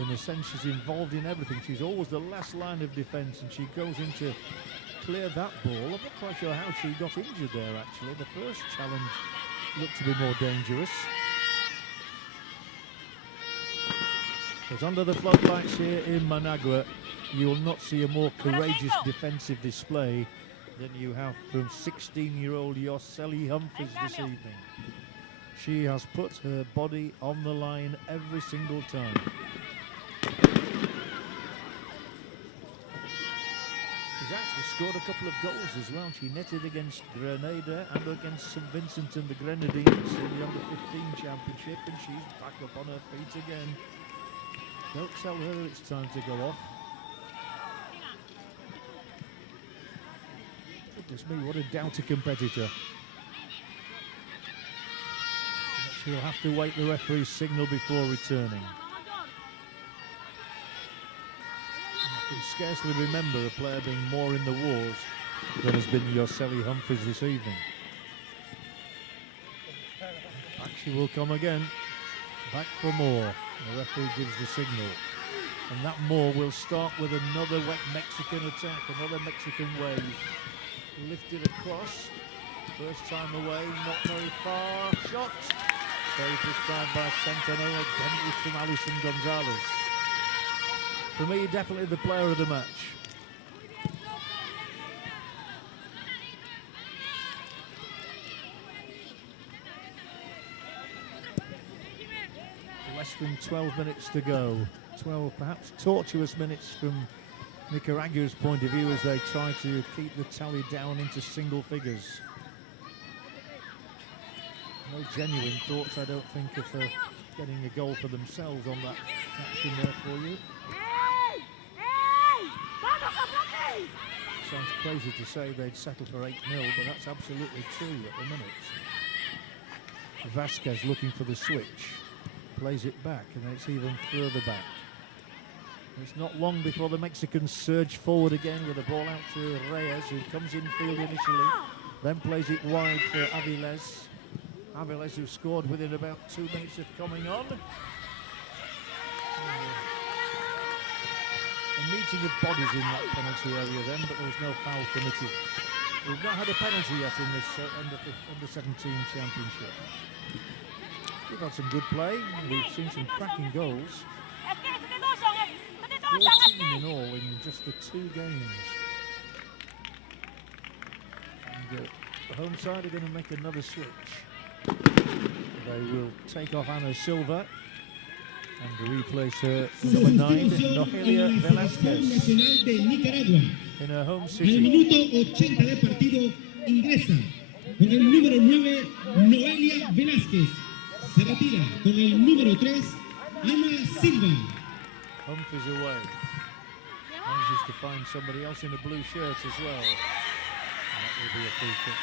In the sense she's involved in everything. She's always the last line of defence, and she goes in to clear that ball. I'm not quite sure how she got injured there, actually. The first challenge looked to be more dangerous. But under the floodlights here in Managua, you will not see a more courageous defensive display than you have from 16-year-old Yoseli Humphries this evening. She has put her body on the line every single time. She's actually scored a couple of goals as well. She netted against Grenada and against St. Vincent and the Grenadines in the Under-17 Championship, and she's back up on her feet again. Don't tell her it's time to go off. Goodness me, what a doughty competitor. He'll have to wait the referee's signal before returning. I can scarcely remember a player being more in the wars than has been Yoselli Humphries this evening. Back she will come again. Back for more. The referee gives the signal. And that more will start with another wet Mexican attack, another Mexican wave. Lifted across. First time away, not very far. Shot. Saved this time by Centeno, again it's from Alison Gonzalez. For me, definitely the player of the match. Less than 12 minutes to go. 12 perhaps tortuous minutes from Nicaragua's point of view as they try to keep the tally down into single figures. No genuine thoughts, I don't think, of getting a goal for themselves on that action there for you. Sounds crazy to say they'd settle for 8-0, but that's absolutely true at the minute. Vasquez looking for the switch, plays it back, and then it's even further back. It's not long before the Mexicans surge forward again with the ball out to Reyes, who comes in field initially, then plays it wide for Aviles. Aviles, who scored within about 2 minutes of coming on. A meeting of bodies in that penalty area then, but there was no foul committed. We've not had a penalty yet in this Under-17 championship. We've had some good play. We've seen some cracking goals. 13 in all in just the 2 games. And the home side are going to make another switch. They will take off Ana Silva and replace her number 9, Noelia Velázquez, in her home Al city. minuto 80 de partido ingresa con el número 9 Noelia Velázquez. Se retira con el número 3 Ana Silva. Humphries away. Manages to find somebody else in a blue shirt as well. And that will be a free kick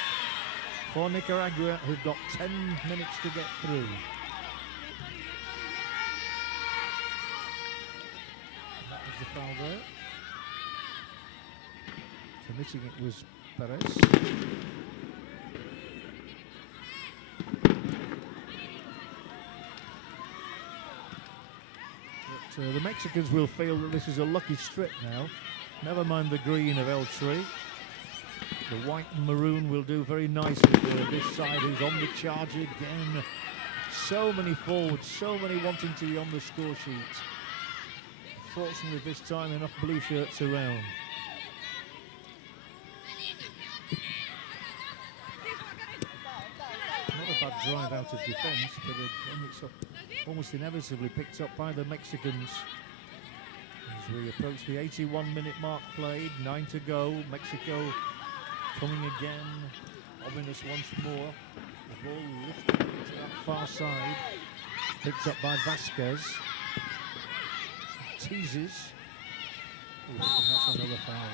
for Nicaragua, who've got 10 minutes to get through. And that was the foul there. Committing it was Perez. But the Mexicans will feel that this is a lucky strip now. Never mind the green of El Tri. The white and maroon will do very nicely for this side, who's on the charge again. So many forwards, so many wanting to be on the score sheet. Fortunately this time enough blue shirts around. Not a bad drive out of defence, but again it's almost inevitably picked up by the Mexicans. As we approach the 81-minute mark played, 9 to go, Mexico coming again, ominous once more. The ball lifted to that far side, picked up by Vasquez. Teases. Ooh, and that's another foul.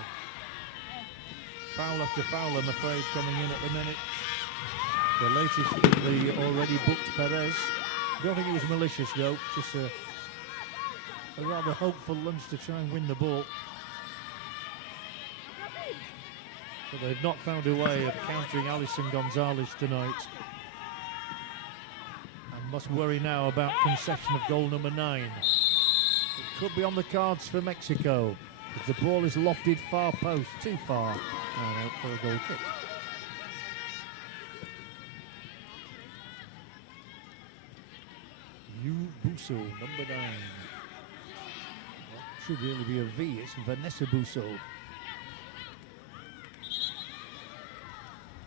Foul after foul, I'm afraid, coming in at the minute. The latest from the already booked Perez. I don't think it was malicious though, just a rather hopeful lunge to try and win the ball. But they've not found a way of countering Alison Gonzalez tonight. And must worry now about concession of goal number 9. It could be on the cards for Mexico, as the ball is lofted far post, too far, and out for a goal kick. Buso, number 9. That should really be a V, it's Vanessa Buso.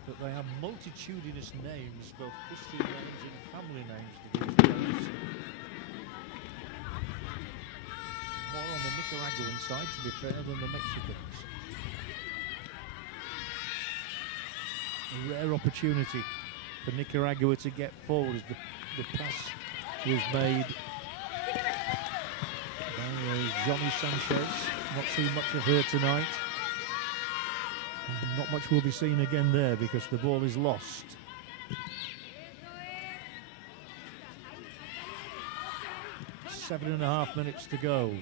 But they have multitudinous names, both Christian names and family names to these players. More on the Nicaraguan side, to be fair, than the Mexicans. A rare opportunity for Nicaragua to get forward as the pass was made by Johnny Sanchez. Not seen much of her tonight. Not much will be seen again there because the ball is lost. Seven and a half minutes to go.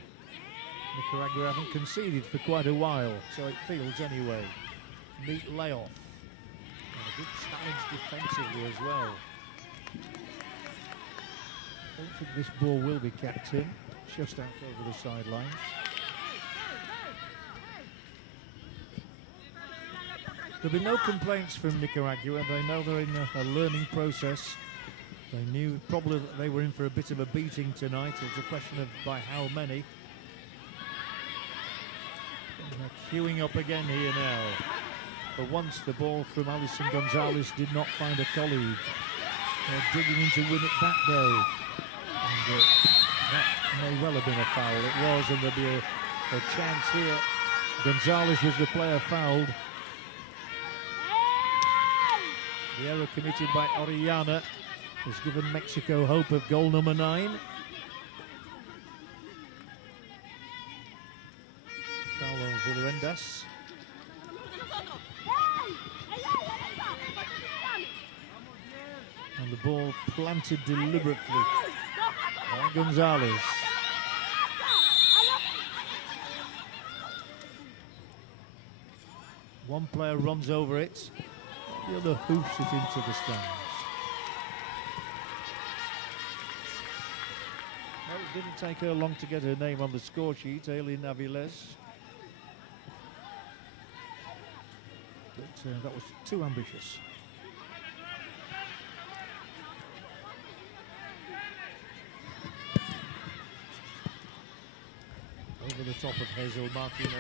Nicaragua haven't conceded for quite a while, so it feels anyway. Neat layoff. And a good challenge defensively as well. I don't think this ball will be kept in. Just out over the sidelines. There'll be no complaints from Nicaragua. They know they're in a learning process. They knew probably that they were in for a bit of a beating tonight. It's a question of by how many. And they're queuing up again here now. For once, the ball from Alison Gonzalez did not find a colleague. They're digging in to win it back though. And that may well have been a foul. It was, and there'll be a chance here. Gonzalez was the player fouled. The error committed by Orellana has given Mexico hope of goal number 9. Foul on Villarendas. And the ball planted deliberately by Gonzalez. One player runs over it, the other hoofs it into the stands. Well, it didn't take her long to get her name on the score sheet, Aileen Aviles. But that was too ambitious. Over the top of Hazel Martinez.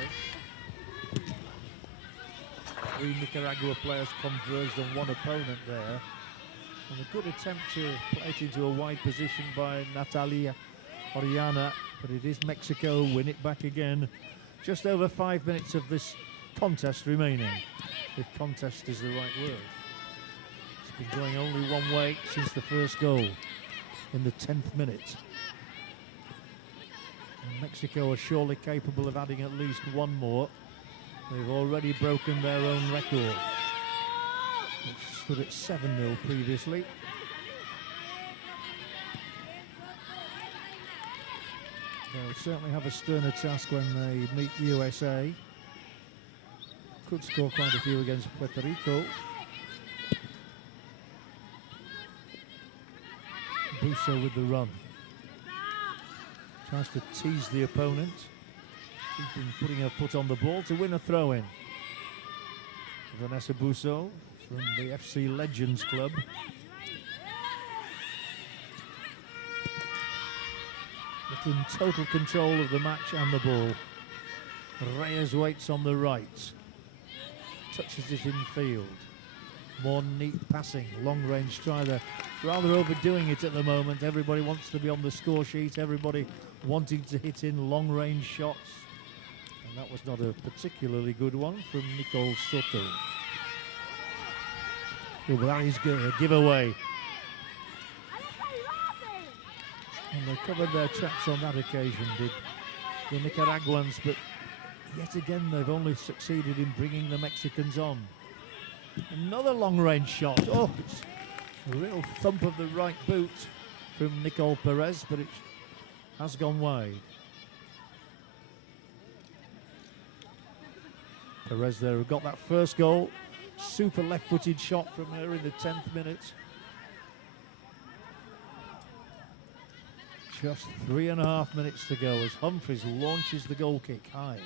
3 Nicaragua players converged on one opponent there. And a good attempt to play it into a wide position by Natalia Orellana, but it is Mexico win it back again. Just over 5 minutes of this contest remaining, if contest is the right word. It's been going only one way since the first goal in the 10th minute. And Mexico are surely capable of adding at least one more. They've already broken their own record, which stood at 7-0 previously. They'll certainly have a sterner task when they meet USA. Could score quite a few against Puerto Rico. Busso with the run. Tries to tease the opponent. Keeping putting her foot on the ball to win a throw-in. Vanessa Busso from the FC Legends Club. But in total control of the match and the ball. Reyes waits on the right. Touches it in field. More neat passing, long-range try there. Rather overdoing it at the moment. Everybody wants to be on the score sheet. Everybody wanting to hit in long-range shots. And that was not a particularly good one from Nicole Soto. Oh, but that is a giveaway. And they covered their tracks on that occasion, did the Nicaraguans, but yet again they've only succeeded in bringing the Mexicans on. Another long-range shot. Oh, it's a real thump of the right boot from Nicole Perez, but it has gone wide. Perez there who got that first goal. Super left-footed shot from her in the 10th minute. Just 3.5 minutes to go as Humphries launches the goal kick high.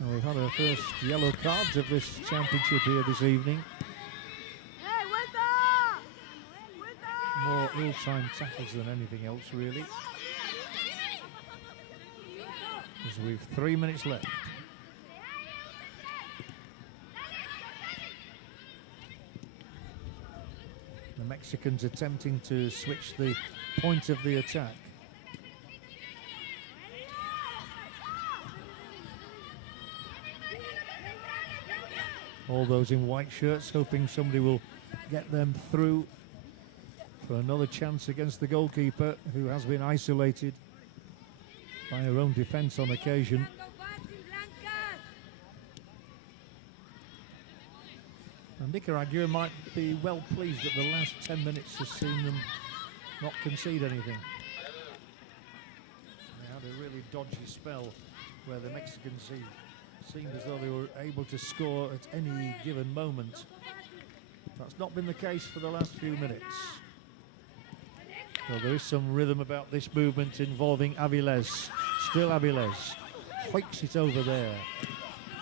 Well, we've had our first yellow cards of this championship here this evening. More ill-timed tackles than anything else, really. As we've 3 minutes left. The Mexicans attempting to switch the point of the attack. All those in white shirts hoping somebody will get them through for another chance against the goalkeeper who has been isolated by her own defence on occasion. And Nicaragua might be well pleased that the last 10 minutes has seen them not concede anything. They had a really dodgy spell where the Mexicans seemed as though they were able to score at any given moment. That's not been the case for the last few minutes. Well, there is some rhythm about this movement involving Avilés. Still Avilés. Hoiks it over there.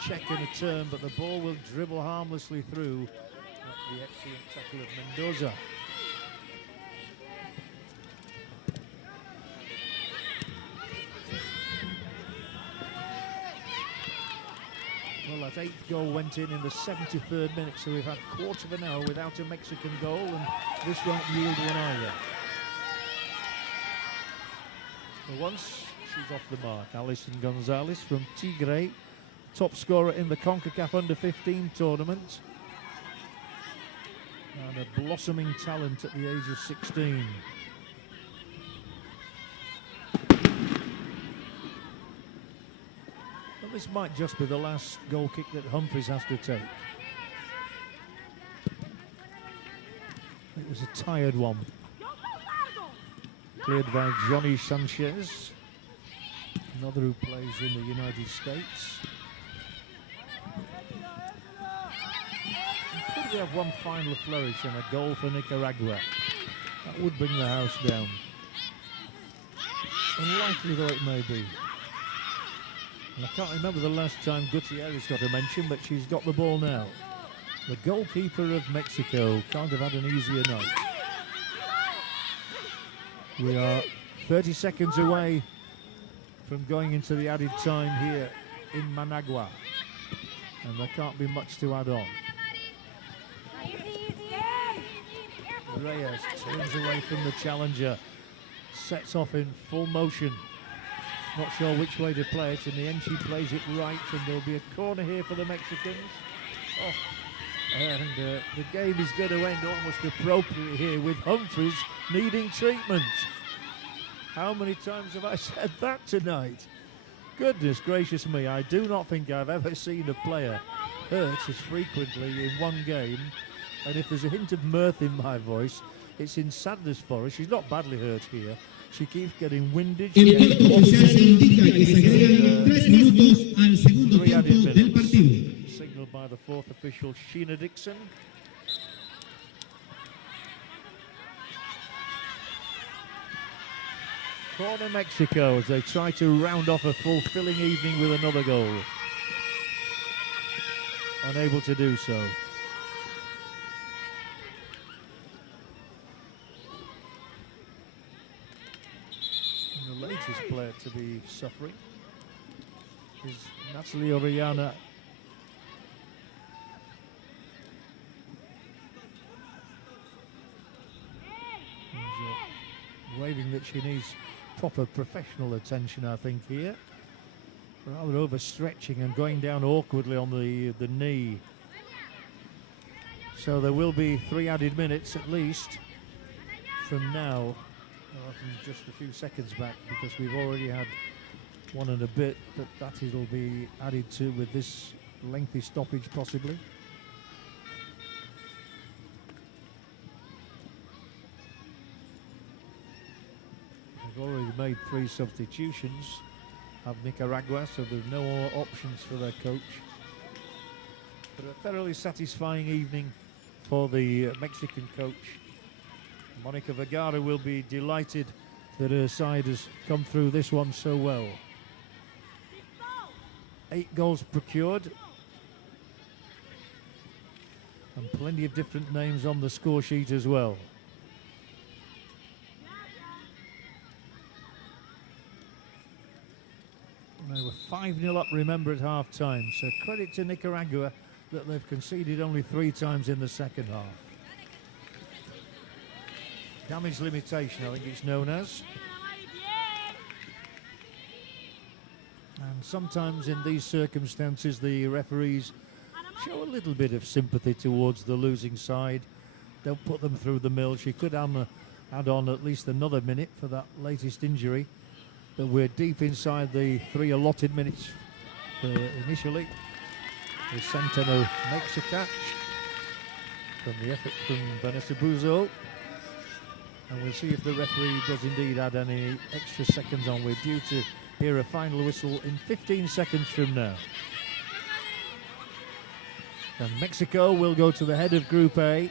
Check and a turn, but the ball will dribble harmlessly through at the excellent tackle of Mendoza. Well, that 8th goal went in the 73rd minute, so we've had a quarter of an hour without a Mexican goal, and this won't yield one either. For once, she's off the mark. Alison Gonzalez from Tigre, top scorer in the Concacaf Under-17 tournament, and a blossoming talent at the age of 16. Well, this might just be the last goal kick that Humphries has to take. It was a tired one. Cleared by Johnny Sanchez, another who plays in the United States. And could we have one final flourish and a goal for Nicaragua? That would bring the house down. Unlikely though it may be. And I can't remember the last time Gutierrez got a mention, but she's got the ball now. The goalkeeper of Mexico can't have had an easier night. We are 30 seconds away from going into the added time here in Managua, and there can't be much to add on. Reyes turns away from the challenger, sets off in full motion. Not sure which way to play it. In the end, she plays it right, and there'll be a corner here for the Mexicans. Oh, and the game is going to end almost appropriately here with Humphries needing treatment. How many times have I said that tonight? Goodness gracious me, I do not think I've ever seen a player hurt as frequently in one game. And if there's a hint of mirth in my voice, it's in sadness for her. She's not badly hurt here. She keeps getting winded. El tiempo oficial indica que se agregan 3 minutos al segundo tiempo del partido. Signaled by the 4th official, Sheena Dixon. Corner Mexico as they try to round off a fulfilling evening with another goal. Unable to do so. And the latest player to be suffering is Natalie Orellana. Waving that she needs proper professional attention, I think, here. Rather overstretching and going down awkwardly on the knee. So there will be 3 added minutes at least from now, from just a few seconds back, because we've already had 1 and a bit, but that it'll be added to with this lengthy stoppage possibly. They've already made 3 substitutions of Nicaragua, so there's no more options for their coach. But a thoroughly satisfying evening for the Mexican coach. Monica Vergara will be delighted that her side has come through this one so well. 8 goals procured. And plenty of different names on the score sheet as well. They were 5-0 up, remember, at half-time. So credit to Nicaragua that they've conceded only 3 times in the second half. Damage limitation, I think it's known as. And sometimes in these circumstances, the referees show a little bit of sympathy towards the losing side. Don't put them through the mill. She could add on at least another minute for that latest injury. But we're deep inside the 3 allotted minutes initially. The Centeno makes a catch from the effort from Vanessa Buzo. And we'll see if the referee does indeed add any extra seconds on. We're due to hear a final whistle in 15 seconds from now. And Mexico will go to the head of Group A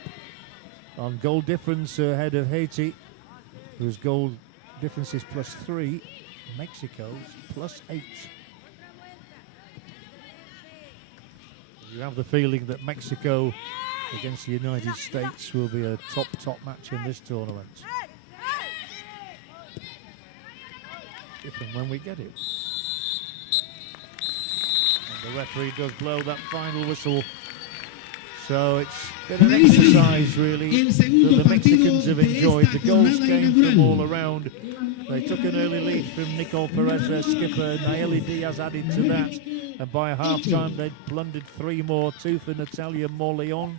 on goal difference ahead of Haiti, whose goal difference is +3. Mexico's +8. You have the feeling that Mexico against the United States will be a top match in this tournament. If and when we get it. And the referee does blow that final whistle. So it's been an exercise really that the Mexicans have enjoyed. The goals came from all around. They took an early lead from Nicole Perez, their skipper. Nayeli Diaz added to that. And by half-time they'd plundered 3 more, 2 for Natalia Morleon.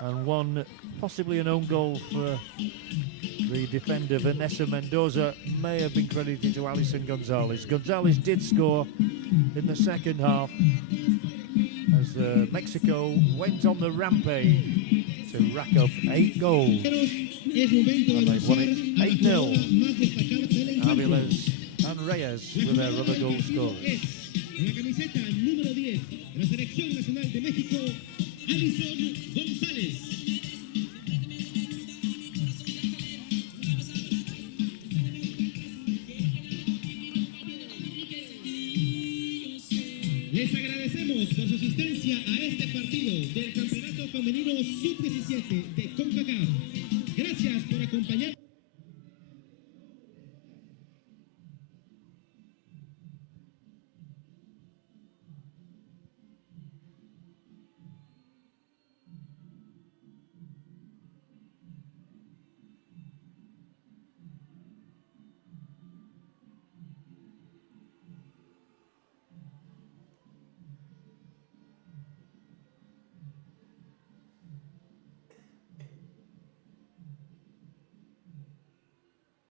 And 1, possibly an own goal for the defender Vanessa Mendoza, may have been credited to Alison Gonzalez. Gonzalez did score in the second half as Mexico went on the rampage to rack up 8 goals. And they won it 8-0. Aviles and Reyes were their other goal scorers. La camiseta número 10 de la Selección Nacional de México, Alison González. Les agradecemos por su asistencia a este partido del Campeonato Femenino Sub-17 de Concacaf. Gracias por acompañarnos.